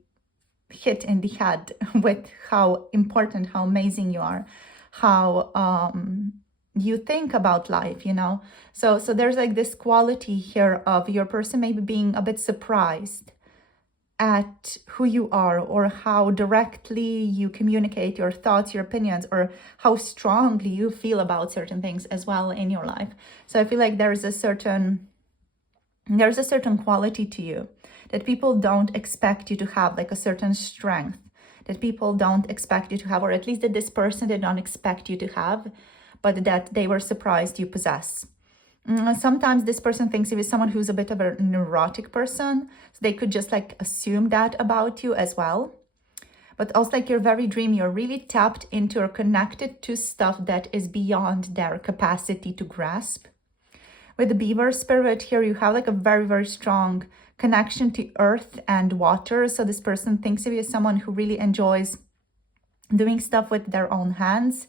hit in the head with how important, how amazing you are, how you think about life, you know. So there's like this quality here of your person maybe being a bit surprised at who you are, or how directly you communicate your thoughts, your opinions, or how strongly you feel about certain things as well in your life. So I feel like there's a certain quality to you that people don't expect you to have, like a certain strength that people don't expect you to have, or at least that this person did not expect you to have, but that they were surprised you possess. Sometimes this person thinks of you as someone who's a bit of a neurotic person, so they could just like assume that about you as well. But also like you're very dreamy, you're really tapped into or connected to stuff that is beyond their capacity to grasp. With the beaver spirit here, you have like a very, very strong connection to earth and water. So this person thinks of you as someone who really enjoys doing stuff with their own hands,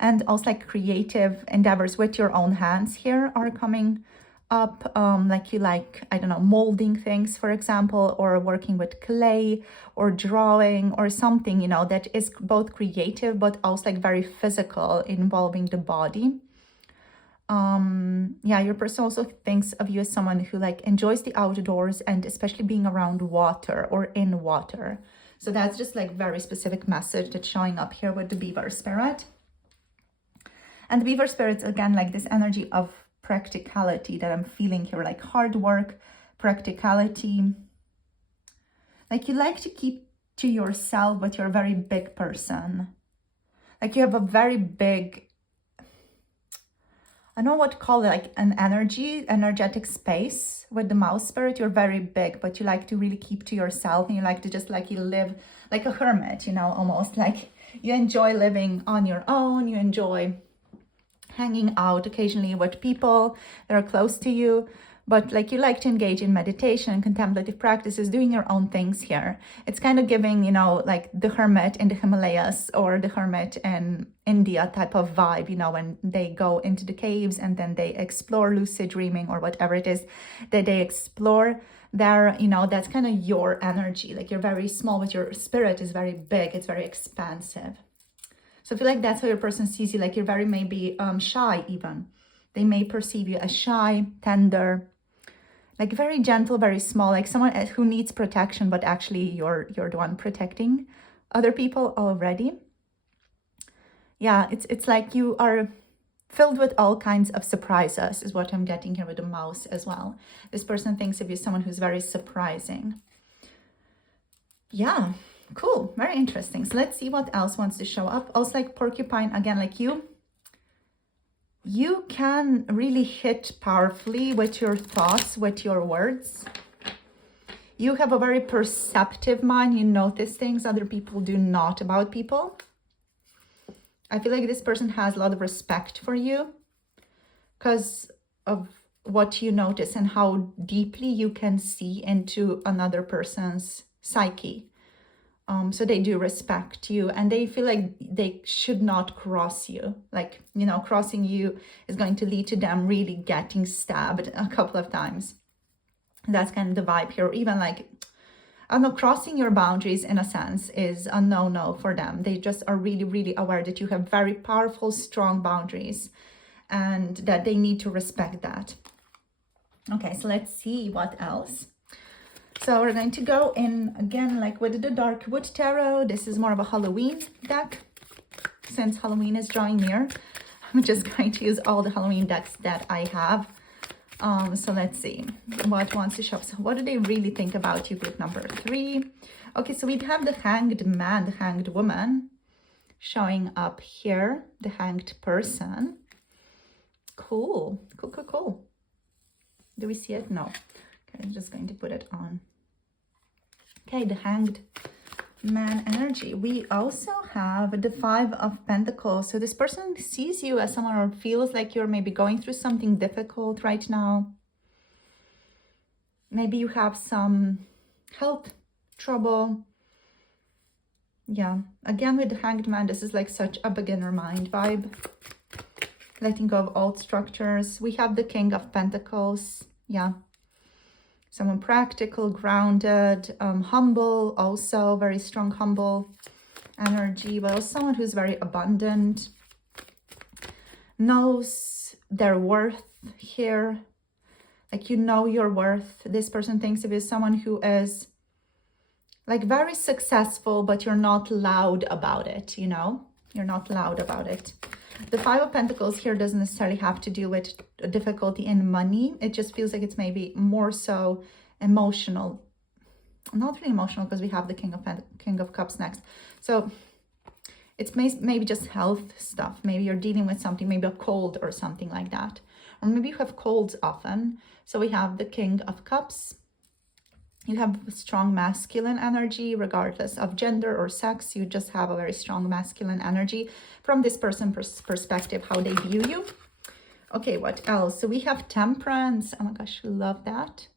and also like creative endeavors with your own hands here are coming up. Like you like, I don't know, molding things, for example, or working with clay or drawing or something, you know, that is both creative but also like very physical, involving the body. Yeah, your person also thinks of you as someone who like enjoys the outdoors and especially being around water or in water. So that's just like very specific message that's showing up here with the beaver spirit. And the beaver spirit's again like this energy of practicality that I'm feeling here, like hard work, practicality. Like you like to keep to yourself, but you're a very big person. Like you have a very big, I don't know what to call it, like an energetic space with the mouse spirit. You're very big, but you like to really keep to yourself, and you like to just like you live like a hermit, you know, almost like you enjoy living on your own. You enjoy hanging out occasionally with people that are close to you, but like you like to engage in meditation, contemplative practices, doing your own things here. It's kind of giving, you know, like the hermit in the Himalayas or the hermit in India type of vibe, you know, when they go into the caves and then they explore lucid dreaming or whatever it is that they explore there, you know, that's kind of your energy. Like you're very small, but your spirit is very big, it's very expansive. So I feel like that's how your person sees you, like you're very maybe shy even. They may perceive you as shy, tender, like very gentle, very small, like someone who needs protection, but actually you're the one protecting other people already. Yeah, it's like you are filled with all kinds of surprises is what I'm getting here with the mouse as well. This person thinks of you as someone who's very surprising. Yeah, cool, very interesting. So let's see what else wants to show up. Also like porcupine, again, like you can really hit powerfully with your thoughts, with your words. You have a very perceptive mind. You notice things other people do not about people. I feel like this person has a lot of respect for you because of what you notice and how deeply you can see into another person's psyche. So they do respect you, and they feel like they should not cross you. Like, you know, crossing you is going to lead to them really getting stabbed a couple of times. That's kind of the vibe here. Or even like, I don't know, crossing your boundaries in a sense is a no-no for them. They just are really, really aware that you have very powerful, strong boundaries and that they need to respect that. Okay, so let's see what else. So we're going to go in again, like with the Dark Wood Tarot. This is more of a Halloween deck. Since Halloween is drawing near, I'm just going to use all the Halloween decks that I have. So let's see what wants to show up. So what do they really think about you, group number 3? Okay, so we have the Hanged Man, the Hanged Woman showing up here, the Hanged Person. Cool, cool, cool, cool. Do we see it? No. Okay, I'm just going to put it on. Okay, the Hanged Man energy. We also have the 5 of Pentacles. So this person sees you as someone, or feels like you're maybe going through something difficult right now. Maybe you have some health trouble. Yeah, again with the Hanged Man, this is like such a beginner mind vibe. Letting go of old structures. We have the King of Pentacles. Yeah. Someone practical, grounded, humble, also very strong, humble energy. Well, someone who's very abundant, knows their worth here. Like, you know your worth. This person thinks of you as someone who is like very successful, but you're not loud about it, you know? You're not loud about it. The Five of Pentacles here doesn't necessarily have to deal with difficulty in money. It just feels like it's maybe more so emotional. Not really emotional, because we have the King of Cups next. So it's maybe just health stuff. Maybe you're dealing with something, maybe a cold or something like that. Or maybe you have colds often. So we have the King of Cups. You have strong masculine energy, regardless of gender or sex. You just have a very strong masculine energy from this person's perspective, how they view you. Okay, what else? So we have Temperance. Oh my gosh, love that.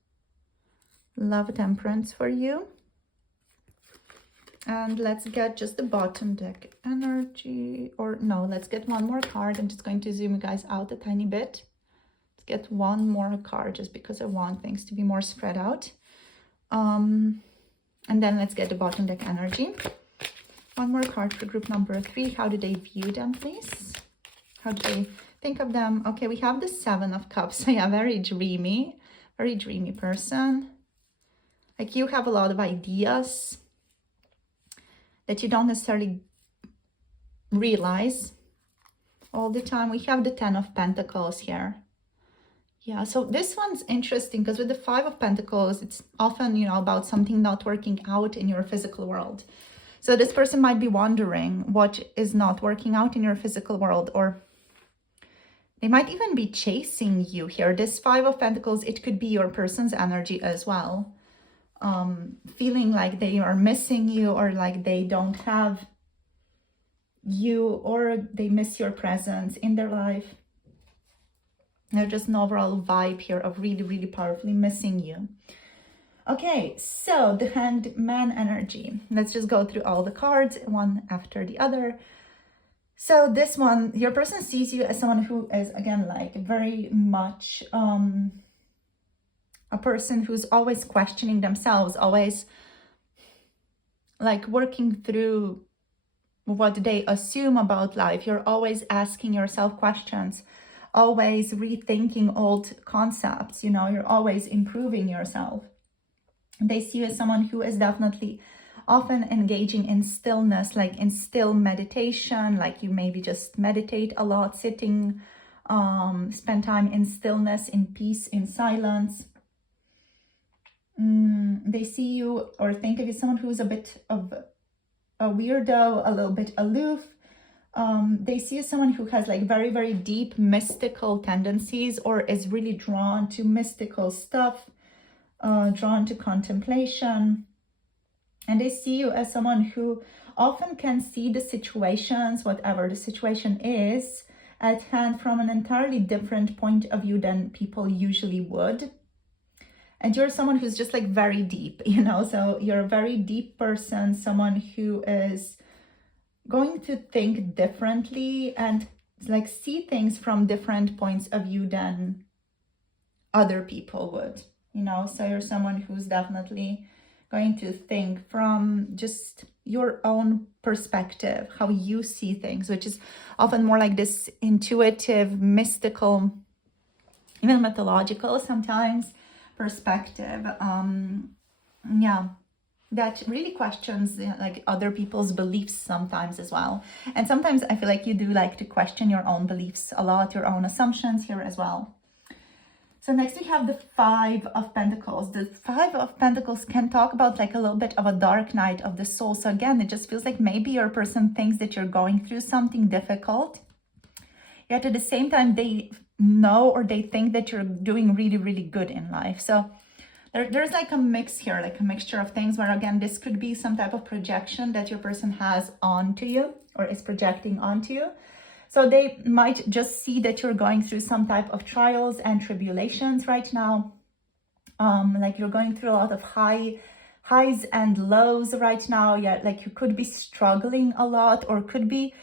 Love Temperance for you. And let's get just the bottom deck energy. Or no, let's get one more card. I'm just going to zoom you guys out a tiny bit. Let's get one more card just because I want things to be more spread out. And then let's get the bottom deck energy. One more card for group number 3. How do they view them, please? How do they think of them? Okay, we have the Seven of Cups. So yeah, very dreamy person. Like, you have a lot of ideas that you don't necessarily realize all the time. We have the Ten of Pentacles here. Yeah, so this one's interesting because with the Five of Pentacles, it's often, you know, about something not working out in your physical world. So this person might be wondering what is not working out in your physical world, or they might even be chasing you here. This Five of Pentacles, it could be your person's energy as well. Feeling like they are missing you, or like they don't have you, or they miss your presence in their life. There's just an overall vibe here of really, really powerfully missing you. Okay, so the Hanged Man energy. Let's just go through all the cards one after the other. So this one, your person sees you as someone who is, again, like very much a person who's always questioning themselves, always like working through what they assume about life. You're always asking yourself questions, always rethinking old concepts, you know, you're always improving yourself. They see you as someone who is definitely often engaging in stillness, like in still meditation, like you maybe just meditate a lot, sitting, spend time in stillness, in peace, in silence. They see you or think of you as someone who's a bit of a weirdo, a little bit aloof. They see you as someone who has like very, very deep mystical tendencies, or is really drawn to mystical stuff, drawn to contemplation. And they see you as someone who often can see the situations, whatever the situation is, at hand from an entirely different point of view than people usually would. And you're someone who's just like very deep, you know, so you're a very deep person, someone who is going to think differently and like see things from different points of view than other people would, you know. So you're someone who's definitely going to think from just your own perspective, how you see things, which is often more like this intuitive, mystical, even mythological sometimes perspective. Yeah, that really questions like other people's beliefs sometimes as well. And sometimes I feel like you do like to question your own beliefs a lot, your own assumptions here as well. So next we have the Five of Pentacles. The Five of Pentacles can talk about like a little bit of a dark night of the soul. So again, it just feels like maybe your person thinks that you're going through something difficult, yet at the same time they know or they think that you're doing really, really good in life. So there's like a mix here, like a mixture of things where, again, this could be some type of projection that your person has onto you or is projecting onto you. So they might just see that you're going through some type of trials and tribulations right now. Like you're going through a lot of highs and lows right now. Yeah, like you could be struggling a lot, or could be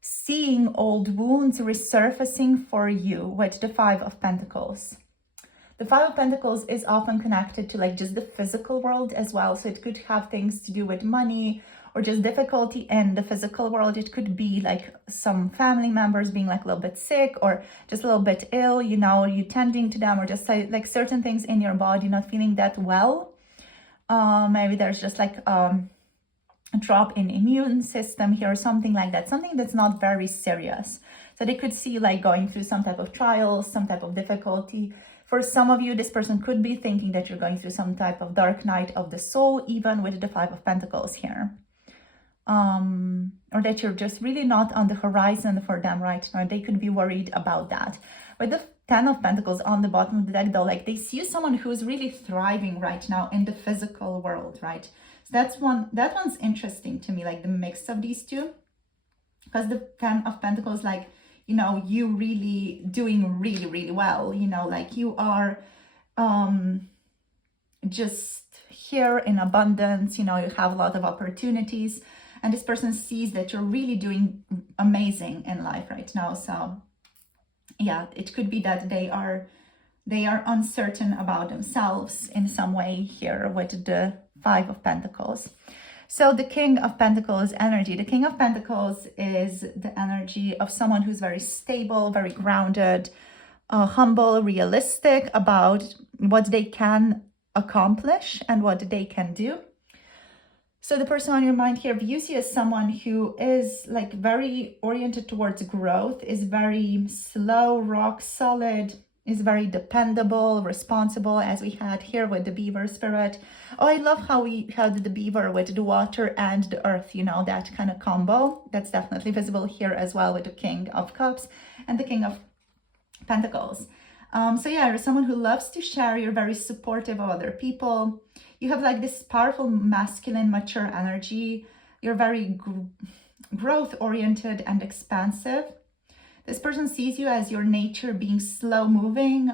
seeing old wounds resurfacing for you with the Five of Pentacles. The Five of Pentacles is often connected to like just the physical world as well. So it could have things to do with money or just difficulty in the physical world. It could be like some family members being like a little bit sick or just a little bit ill, you know, you tending to them, or just like certain things in your body not feeling that well. Maybe there's just like a drop in immune system here or something like that, something that's not very serious. So they could see like going through some type of trials, some type of difficulty. For some of you, this person could be thinking that you're going through some type of dark night of the soul, even with the Five of Pentacles here. Or that you're just really not on the horizon for them right now. They could be worried about that. With the Ten of Pentacles on the bottom of the deck, though, like they see someone who's really thriving right now in the physical world, right? So that one's interesting to me, like the mix of these two. Because the Ten of Pentacles, like, you know, you really doing really, really well, you know, like you are just here in abundance, you know, you have a lot of opportunities, and this person sees that you're really doing amazing in life right now. So yeah, it could be that they are uncertain about themselves in some way here with the Five of Pentacles. So the King of Pentacles energy. The King of Pentacles is the energy of someone who's very stable, very grounded, humble, realistic about what they can accomplish and what they can do. So the person on your mind here views you as someone who is like very oriented towards growth, is very slow, rock solid, is very dependable, responsible, as we had here with the beaver spirit. Oh, I love how we had the beaver with the water and the earth, you know, that kind of combo. That's definitely visible here as well with the King of Cups and the King of Pentacles. So yeah, you're someone who loves to share. You're very supportive of other people. You have like this powerful masculine, mature energy. You're very growth-oriented and expansive. This person sees you as your nature being slow-moving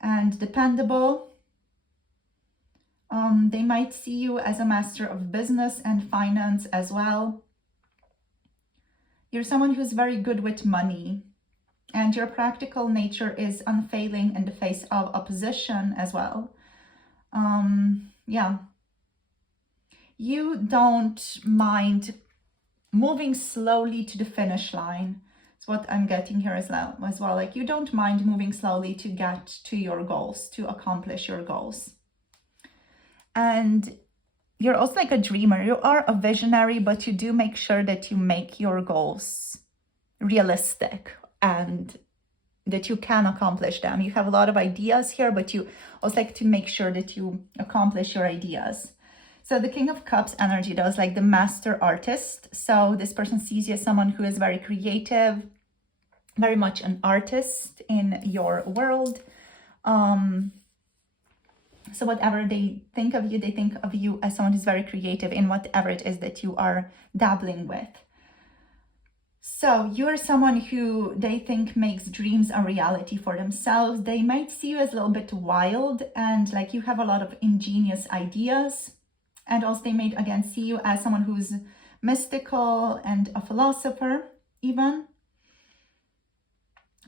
and dependable. They might see you as a master of business and finance as well. You're someone who's very good with money, and your practical nature is unfailing in the face of opposition as well. Yeah. You don't mind moving slowly to the finish line. That's what I'm getting here as well. Like you don't mind moving slowly to get to your goals, to accomplish your goals. And you're also like a dreamer. You are a visionary, but you do make sure that you make your goals realistic and that you can accomplish them. You have a lot of ideas here, but you also like to make sure that you accomplish your ideas. So the King of Cups energy does like the master artist. So this person sees you as someone who is very creative, very much an artist in your world. So whatever they think of you, they think of you as someone who's very creative in whatever it is that you are dabbling with. So you're someone who they think makes dreams a reality for themselves. They might see you as a little bit wild and like you have a lot of ingenious ideas. And also they may again see you as someone who's mystical and a philosopher even.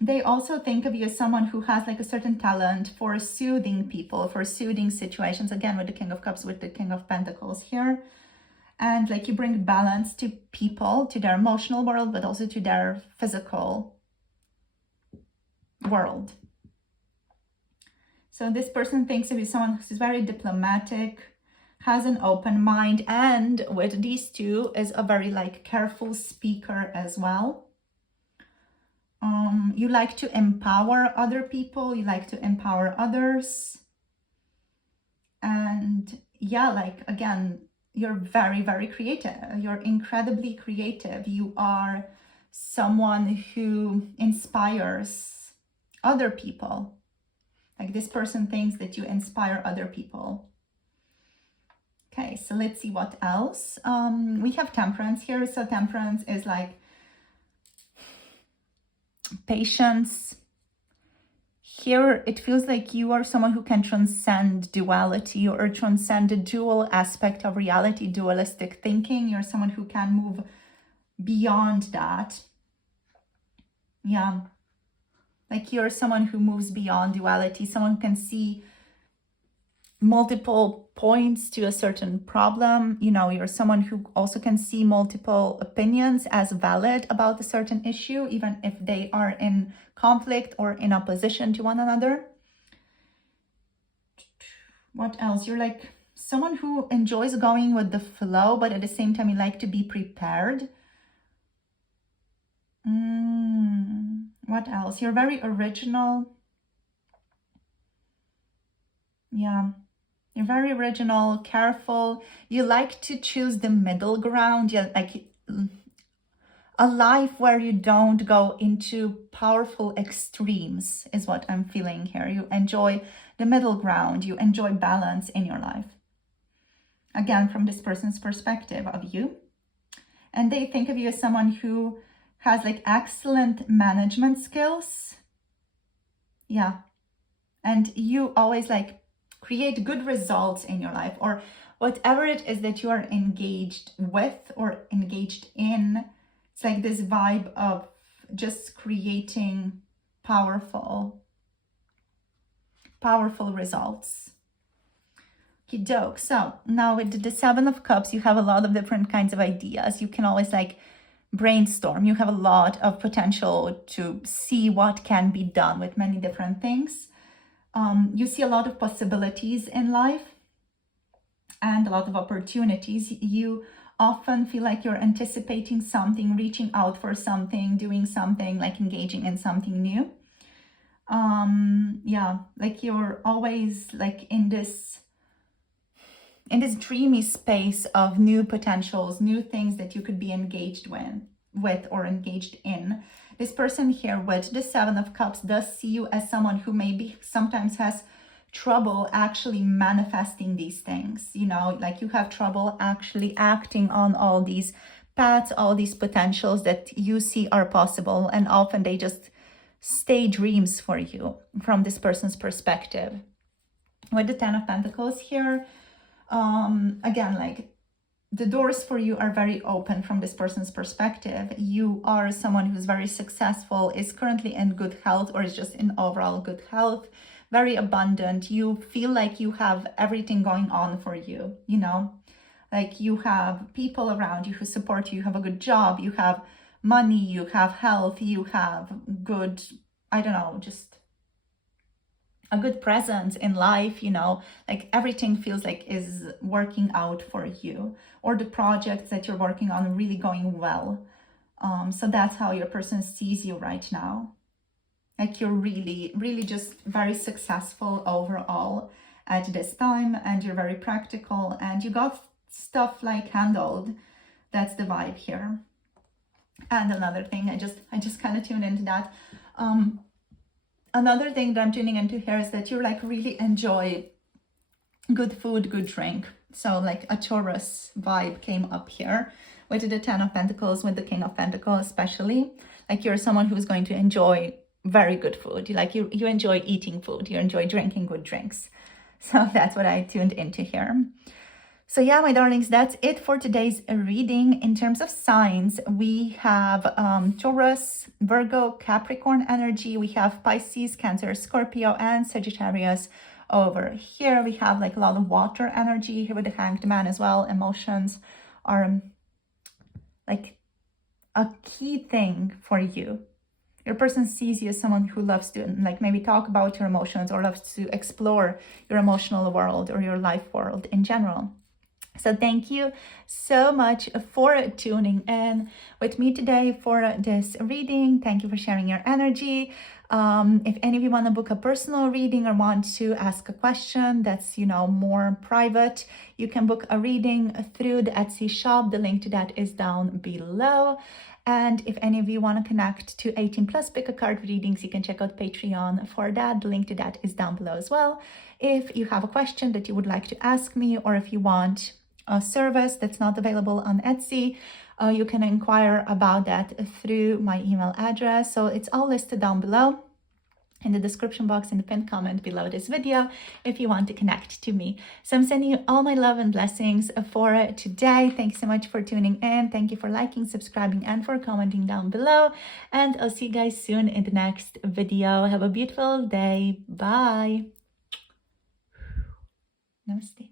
They also think of you as someone who has like a certain talent for soothing people, for soothing situations. Again, with the King of Cups, with the King of Pentacles here. And like you bring balance to people, to their emotional world, but also to their physical world. So this person thinks of you as someone who's very diplomatic, has an open mind, and with these two is a very like careful speaker as well. You like to empower other people, you like to empower others. And yeah, like again, you're very, very creative. You're incredibly creative. You are someone who inspires other people. Like this person thinks that you inspire other people. Okay, so let's see what else. We have Temperance here. So Temperance is like patience. Here, it feels like you are someone who can transcend duality or transcend the dual aspect of reality, dualistic thinking. You're someone who can move beyond that. Yeah, Like you're someone who moves beyond duality, someone who can see multiple points to a certain problem. You know, you're someone who also can see multiple opinions as valid about a certain issue, even if they are in conflict or in opposition to one another. What else? You're like someone who enjoys going with the flow, but at the same time you like to be prepared. What else? You're very original. Yeah. You're very original, careful. You like to choose the middle ground. You like a life where you don't go into powerful extremes is what I'm feeling here. You enjoy the middle ground. You enjoy balance in your life. Again, from this person's perspective of you. And they think of you as someone who has like excellent management skills. Yeah. And you always like create good results in your life, or whatever it is that you are engaged with or engaged in. It's like this vibe of just creating powerful results. Okey-doke. So now with the Seven of Cups, you have a lot of different kinds of ideas. You can always like brainstorm. You have a lot of potential to see what can be done with many different things. You see a lot of possibilities in life and a lot of opportunities. You often feel like you're anticipating something, reaching out for something, doing something, like engaging in something new. Yeah, like you're always like in this dreamy space of new potentials, new things that you could be engaged with or engaged in. This person here with the Seven of Cups does see you as someone who maybe sometimes has trouble actually manifesting these things. You know, like you have trouble actually acting on all these paths, all these potentials that you see are possible. And often they just stay dreams for you from this person's perspective. With the Ten of Pentacles here, again, like the doors for you are very open from this person's perspective. You are someone who's very successful, is currently in good health, or is just in overall good health, very abundant. You feel like you have everything going on for you, you know, like you have people around you who support you, you have a good job, you have money, you have health, you have good, I don't know, just a good presence in life, you know, like everything feels like is working out for you, or the projects that you're working on are really going well. So that's how your person sees you right now. Like you're really, really just very successful overall at this time, and you're very practical and you got stuff like handled. That's the vibe here. And another thing, I just kind of tuned into that. Another thing that I'm tuning into here is that you like really enjoy good food, good drink. So like a Taurus vibe came up here with the Ten of Pentacles, with the King of Pentacles especially. Like you're someone who's going to enjoy very good food. You enjoy eating food, you enjoy drinking good drinks. So that's what I tuned into here. So yeah, my darlings, that's it for today's reading. In terms of signs, we have Taurus, Virgo, Capricorn energy. We have Pisces, Cancer, Scorpio, and Sagittarius over here. We have like a lot of water energy here with the Hanged Man as well. Emotions are like a key thing for you. Your person sees you as someone who loves to like maybe talk about your emotions, or loves to explore your emotional world or your life world in general. So thank you so much for tuning in with me today for this reading. Thank you for sharing your energy. If any of you want to book a personal reading or want to ask a question that's, you know, more private, you can book a reading through the Etsy shop. The link to that is down below. And if any of you want to connect to 18 plus pick a card readings, you can check out Patreon for that. The link to that is down below as well. If you have a question that you would like to ask me, or if you want a service that's not available on Etsy, you can inquire about that through my email address. So it's all listed down below. in the description box in the pinned comment below this video if you want to connect to me. So I'm sending you all my love and blessings for today. Thanks so much for tuning in. Thank you for liking, subscribing, and for commenting down below. And I'll see you guys soon in the next video. Have a beautiful day. Bye. Namaste.